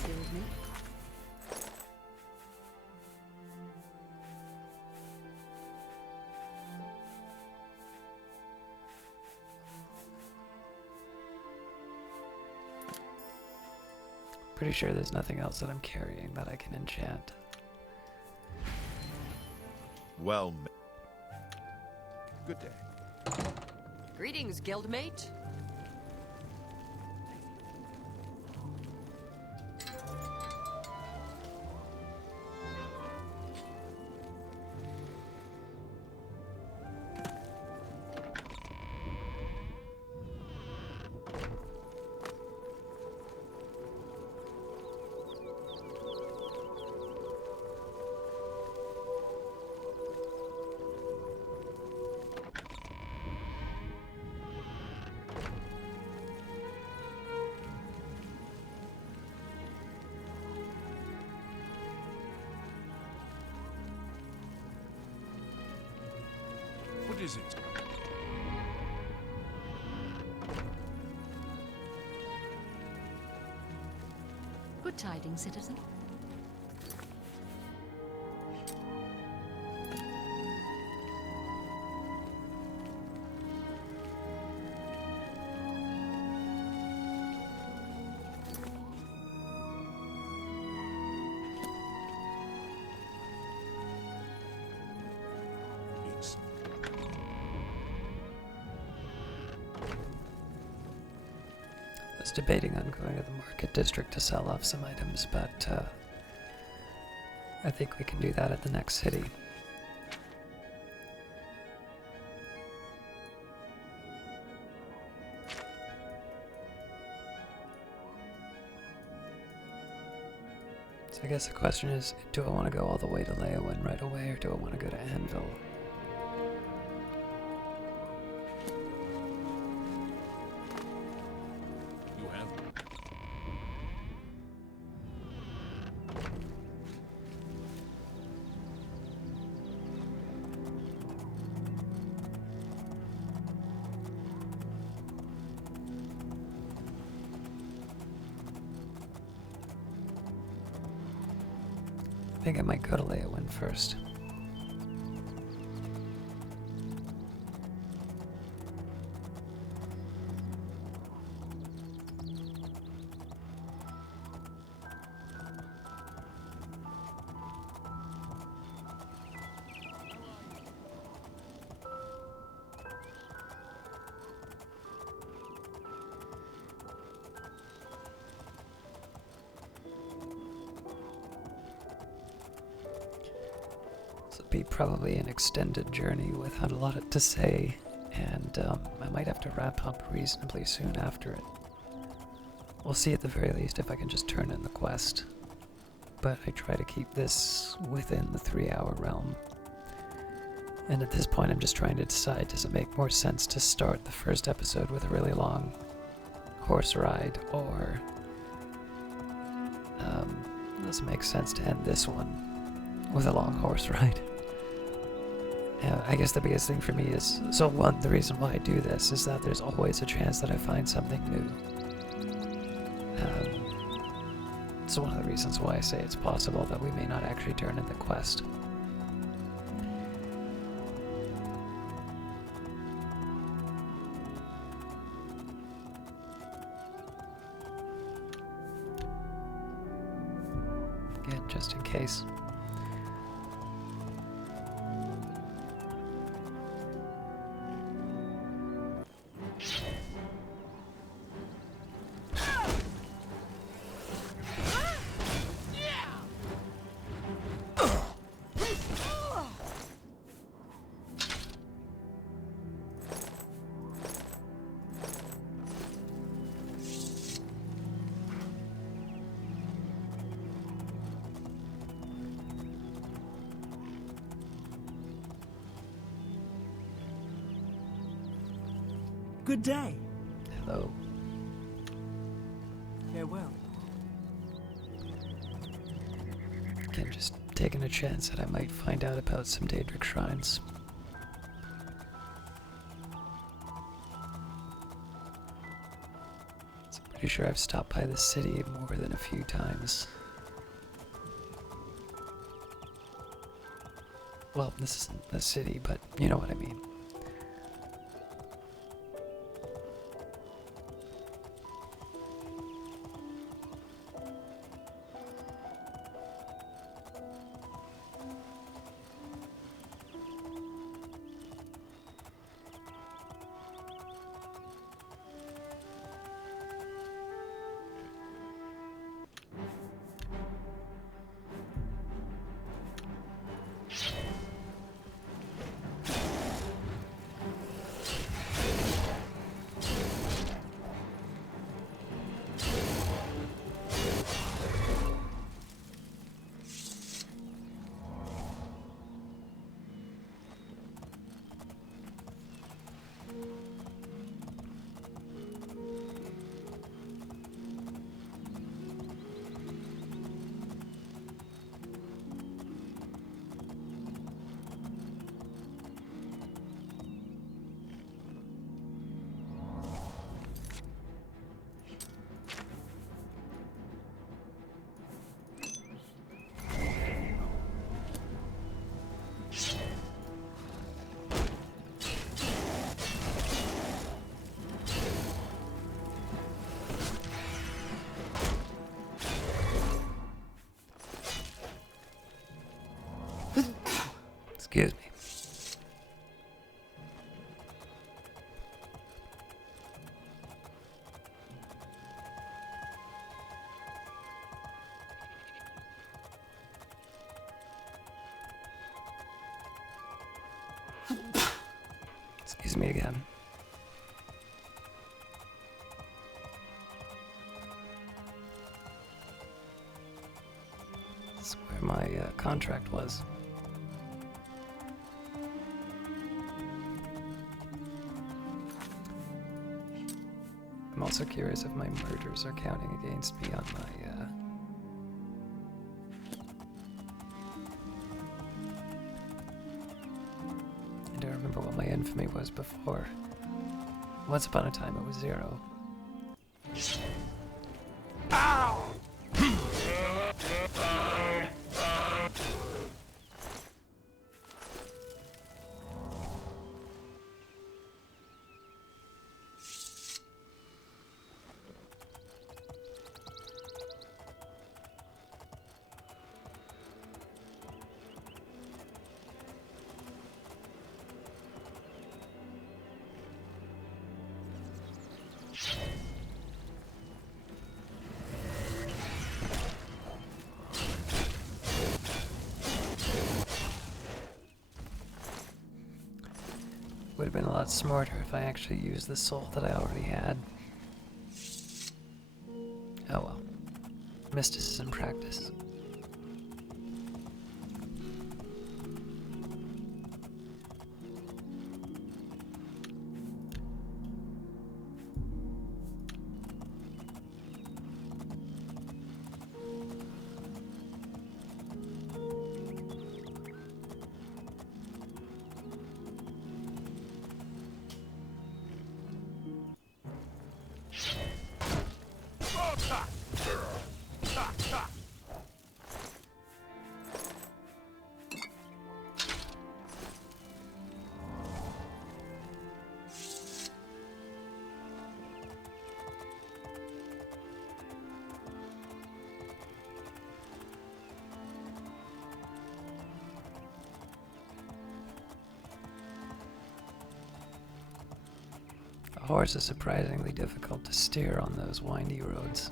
Guildmate. Pretty sure there's nothing else that I'm carrying that I can enchant. Well, good day. Greetings, guildmate. is it? Good tidings, citizen. It's I was debating on going to the market district to sell off some items, but I think we can do that at the next city. So I guess the question is, do I want to go all the way to Leowin right away, or do I want to go to Anvil? you have. I think I might go to Leowin first. This will be probably an extended journey without a lot to say, and I might have to wrap up reasonably soon after it. We'll see at the very least if I can just turn in the quest, but I try to keep this within the 3-hour realm. And at this point I'm just trying to decide, does it make more sense to start the first episode with a really long horse ride, or does it make sense to end this one with a long horse ride? I guess the biggest thing for me is, so one, the reason why I do this is that there's always a chance that I find something new. So one of the reasons why I say it's possible that we may not actually turn in the quest. Again, just in case. Good day. Hello. Farewell. Again, just taking a chance that I might find out about some daedric shrines. So I'm pretty sure I've stopped by the city more than a few times. Well, this isn't the city, but you know what I mean. Excuse me. Excuse me again. That's where my contract was. I'm also curious if my murders are counting against me on my, I don't remember what my infamy was before. Once upon a time it was 0. Would have been a lot smarter if I actually used the soul that I already had. Oh well. Mysticism practice. A horse is surprisingly difficult to steer on those windy roads.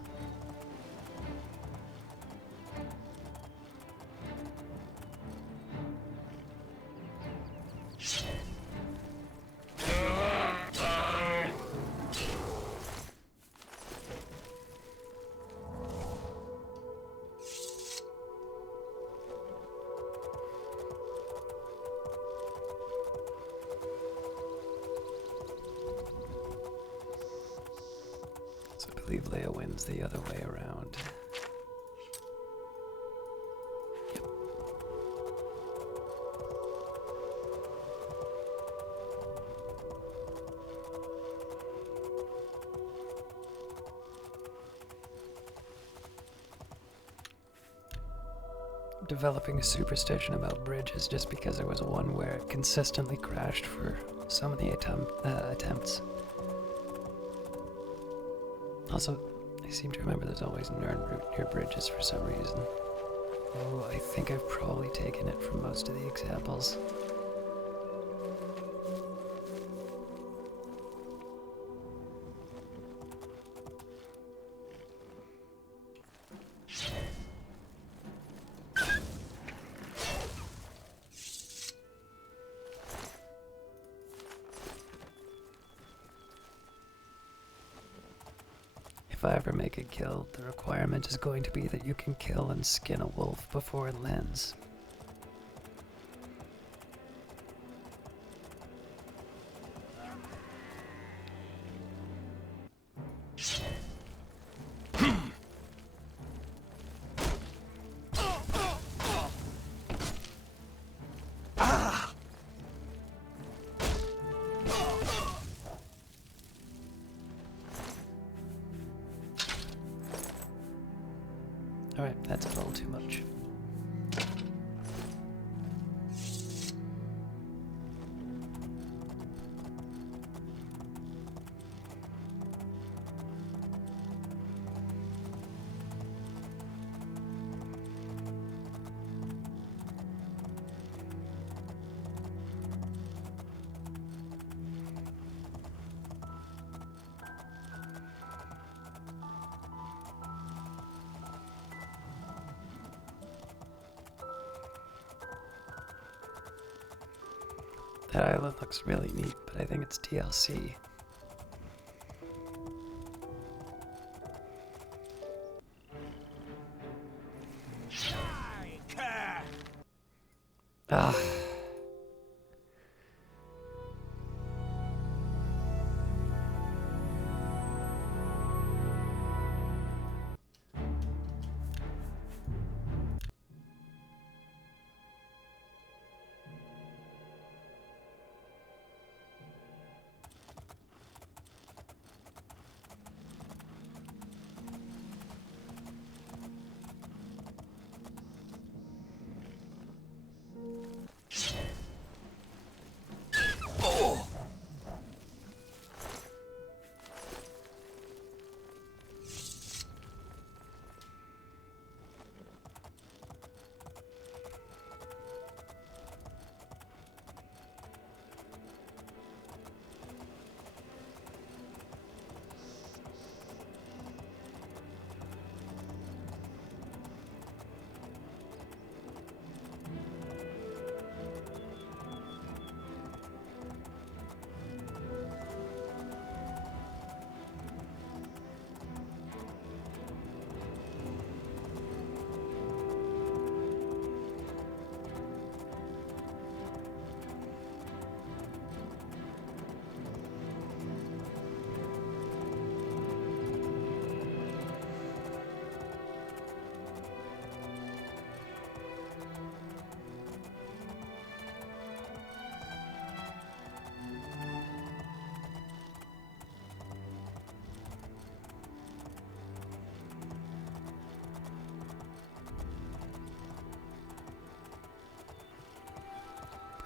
So I believe Leia wins the other way around. Yep. I'm developing a superstition about bridges just because there was one where it consistently crashed for so many attempts. Also, I seem to remember there's always Nern route near bridges for some reason. Oh, I think I've probably taken it from most of the examples. If I ever make a guild, the requirement is going to be that you can kill and skin a wolf before it lands. Alright, that's a little too much. That island looks really neat, but I think it's DLC. Ah.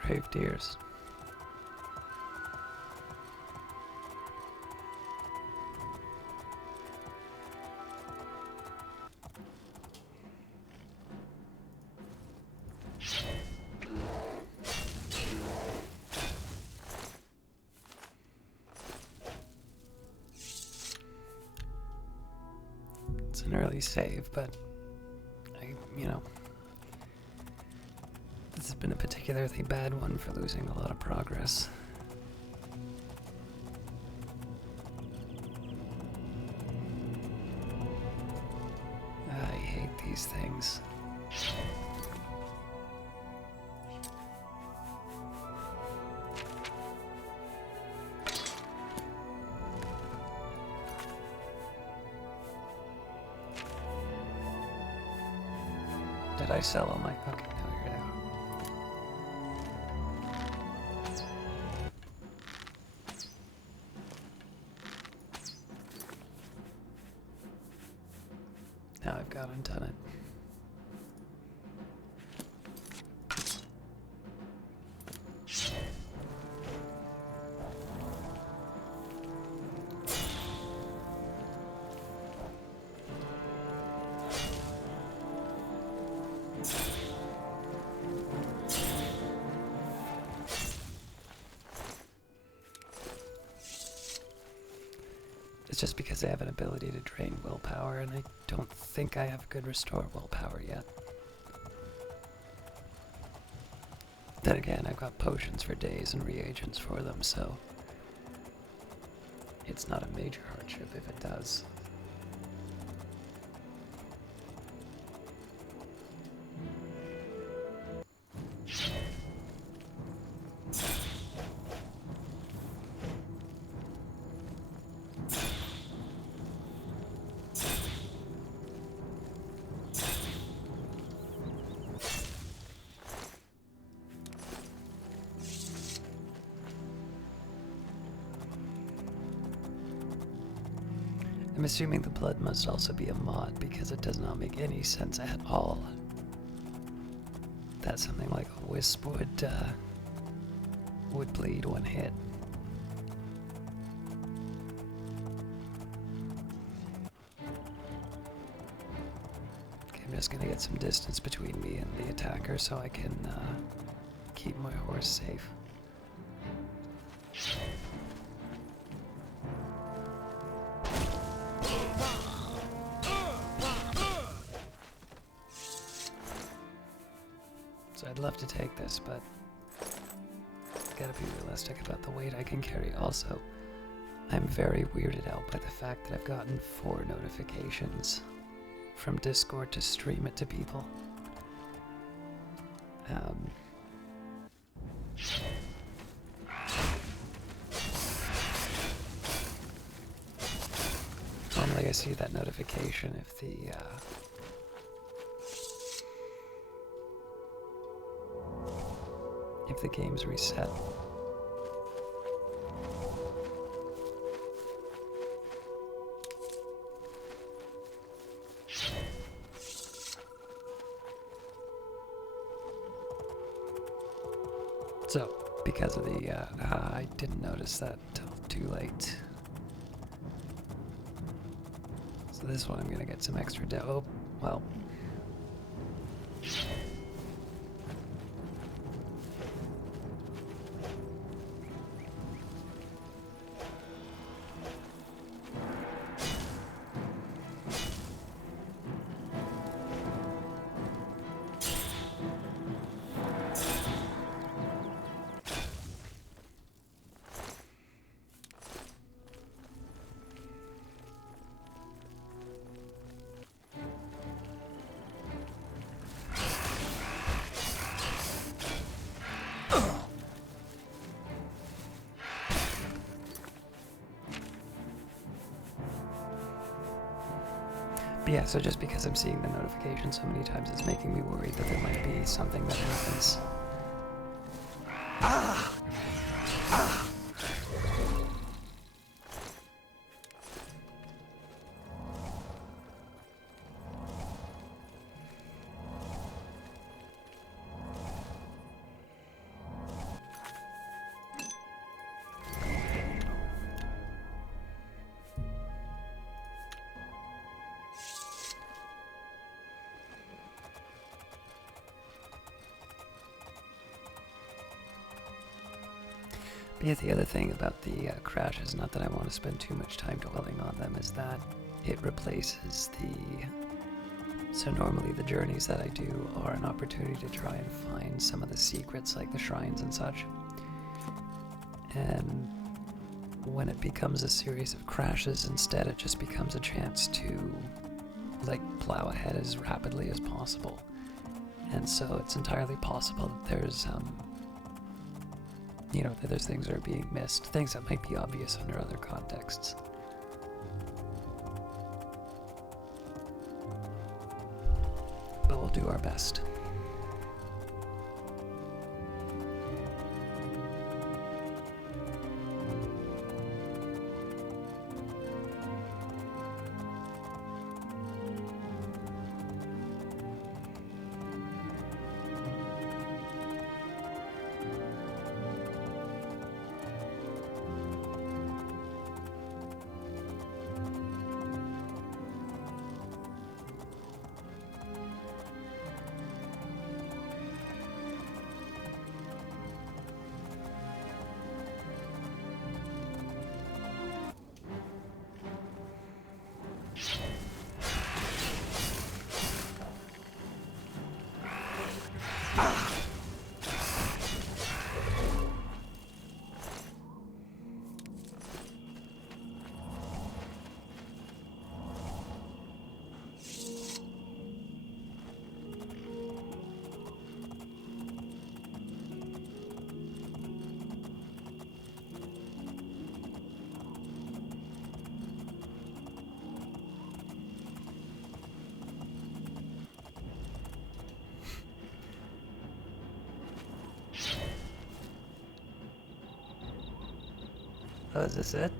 Brave deers. It's an early save, but this has been a particularly bad one for losing a lot of progress. I hate these things. Did I sell all my... Okay, no, you're out. Now I've got undone it. It's just because I have an ability to drain willpower, and I don't think I have good restore willpower yet. Then again, I've got potions for days and reagents for them, so it's not a major hardship if it does. I'm assuming the blood must also be a mod because it does not make any sense at all that something like a wisp would bleed one hit. Okay, I'm just gonna get some distance between me and the attacker so I can keep my horse safe. I'd love to take this, but gotta be realistic about the weight I can carry. Also, I'm very weirded out by the fact that I've gotten 4 notifications from Discord to stream it to people. Normally I see that notification if the game's reset. So, because of the, I didn't notice that till too late. So this one I'm gonna get some extra dough. Well. But yeah, so just because I'm seeing the notification so many times, it's making me worried that there might be something that happens. Yeah, the other thing about the crashes, not that I want to spend too much time dwelling on them, is that it replaces the... So normally the journeys that I do are an opportunity to try and find some of the secrets, like the shrines and such. And when it becomes a series of crashes, instead it just becomes a chance to, like, plow ahead as rapidly as possible. And so it's entirely possible that there's, you know, that there's things that are being missed, things that might be obvious under other contexts. But we'll do our best. Oh, is this it?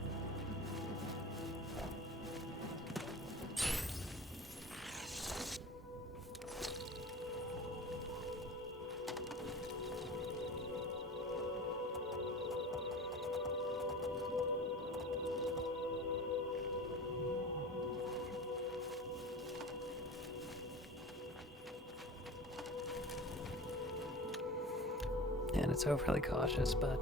And it's overly cautious, but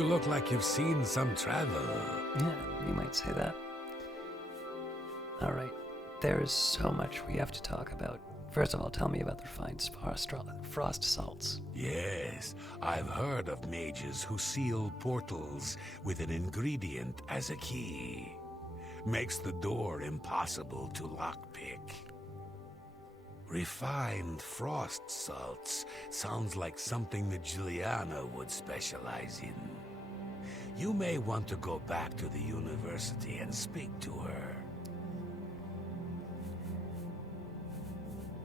You look like you've seen some travel. Yeah, you might say that. Alright, there's so much we have to talk about. First of all, tell me about the refined frost salts. Yes, I've heard of mages who seal portals with an ingredient as a key. Makes the door impossible to lockpick. Refined frost salts sounds like something that Juliana would specialize in. You may want to go back to the university and speak to her.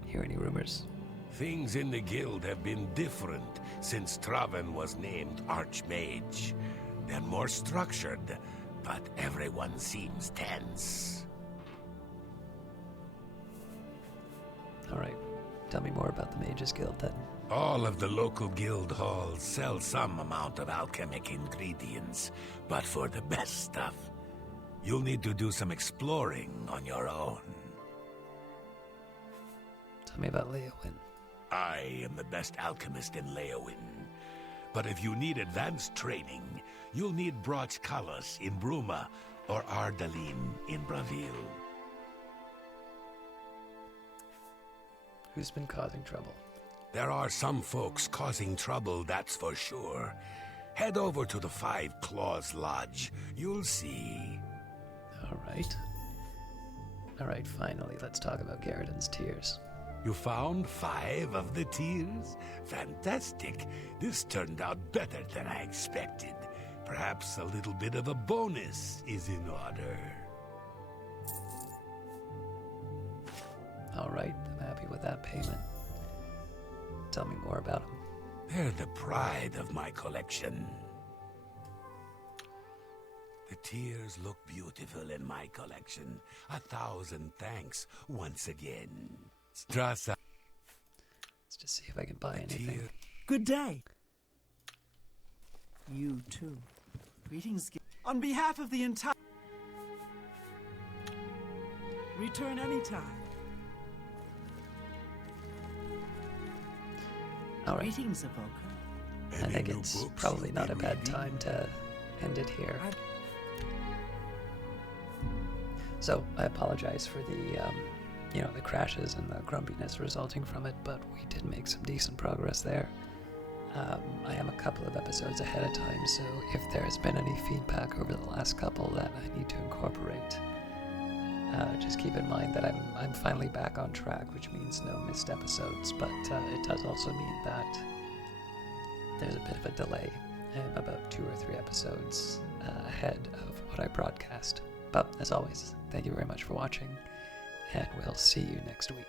Hear any rumors? Things in the guild have been different since Traven was named Archmage. They're more structured, but everyone seems tense. Alright, tell me more about the Mages Guild then. All of the local guild halls sell some amount of alchemic ingredients, but for the best stuff, you'll need to do some exploring on your own. Tell me about Leowin. I am the best alchemist in Leowin. But if you need advanced training, you'll need Broch Kalas in Bruma or Ardaline in Bravil. Who's been causing trouble? There are some folks causing trouble, that's for sure. Head over to the Five Claws Lodge. You'll see. Alright, finally, let's talk about Garridan's tears. You found 5 of the tears? Fantastic. This turned out better than I expected. Perhaps a little bit of a bonus is in order. Alright, I'm happy with that payment. Tell me more about them. They're the pride of my collection. The tears look beautiful in my collection. 1,000 thanks once again. Strassa. Let's just see if I can buy anything. Good day. You too. Greetings. On behalf of the entire... Return anytime. Alright, Greetings, Evoker. I think it's probably not a bad time to end it here. So, I apologize for the, the crashes and the grumpiness resulting from it, but we did make some decent progress there. I am a couple of episodes ahead of time, so if there's been any feedback over the last couple that I need to incorporate, just keep in mind that I'm finally back on track, which means no missed episodes, but it does also mean that there's a bit of a delay. I'm about 2 or 3 episodes ahead of what I broadcast. But as always, thank you very much for watching, and we'll see you next week.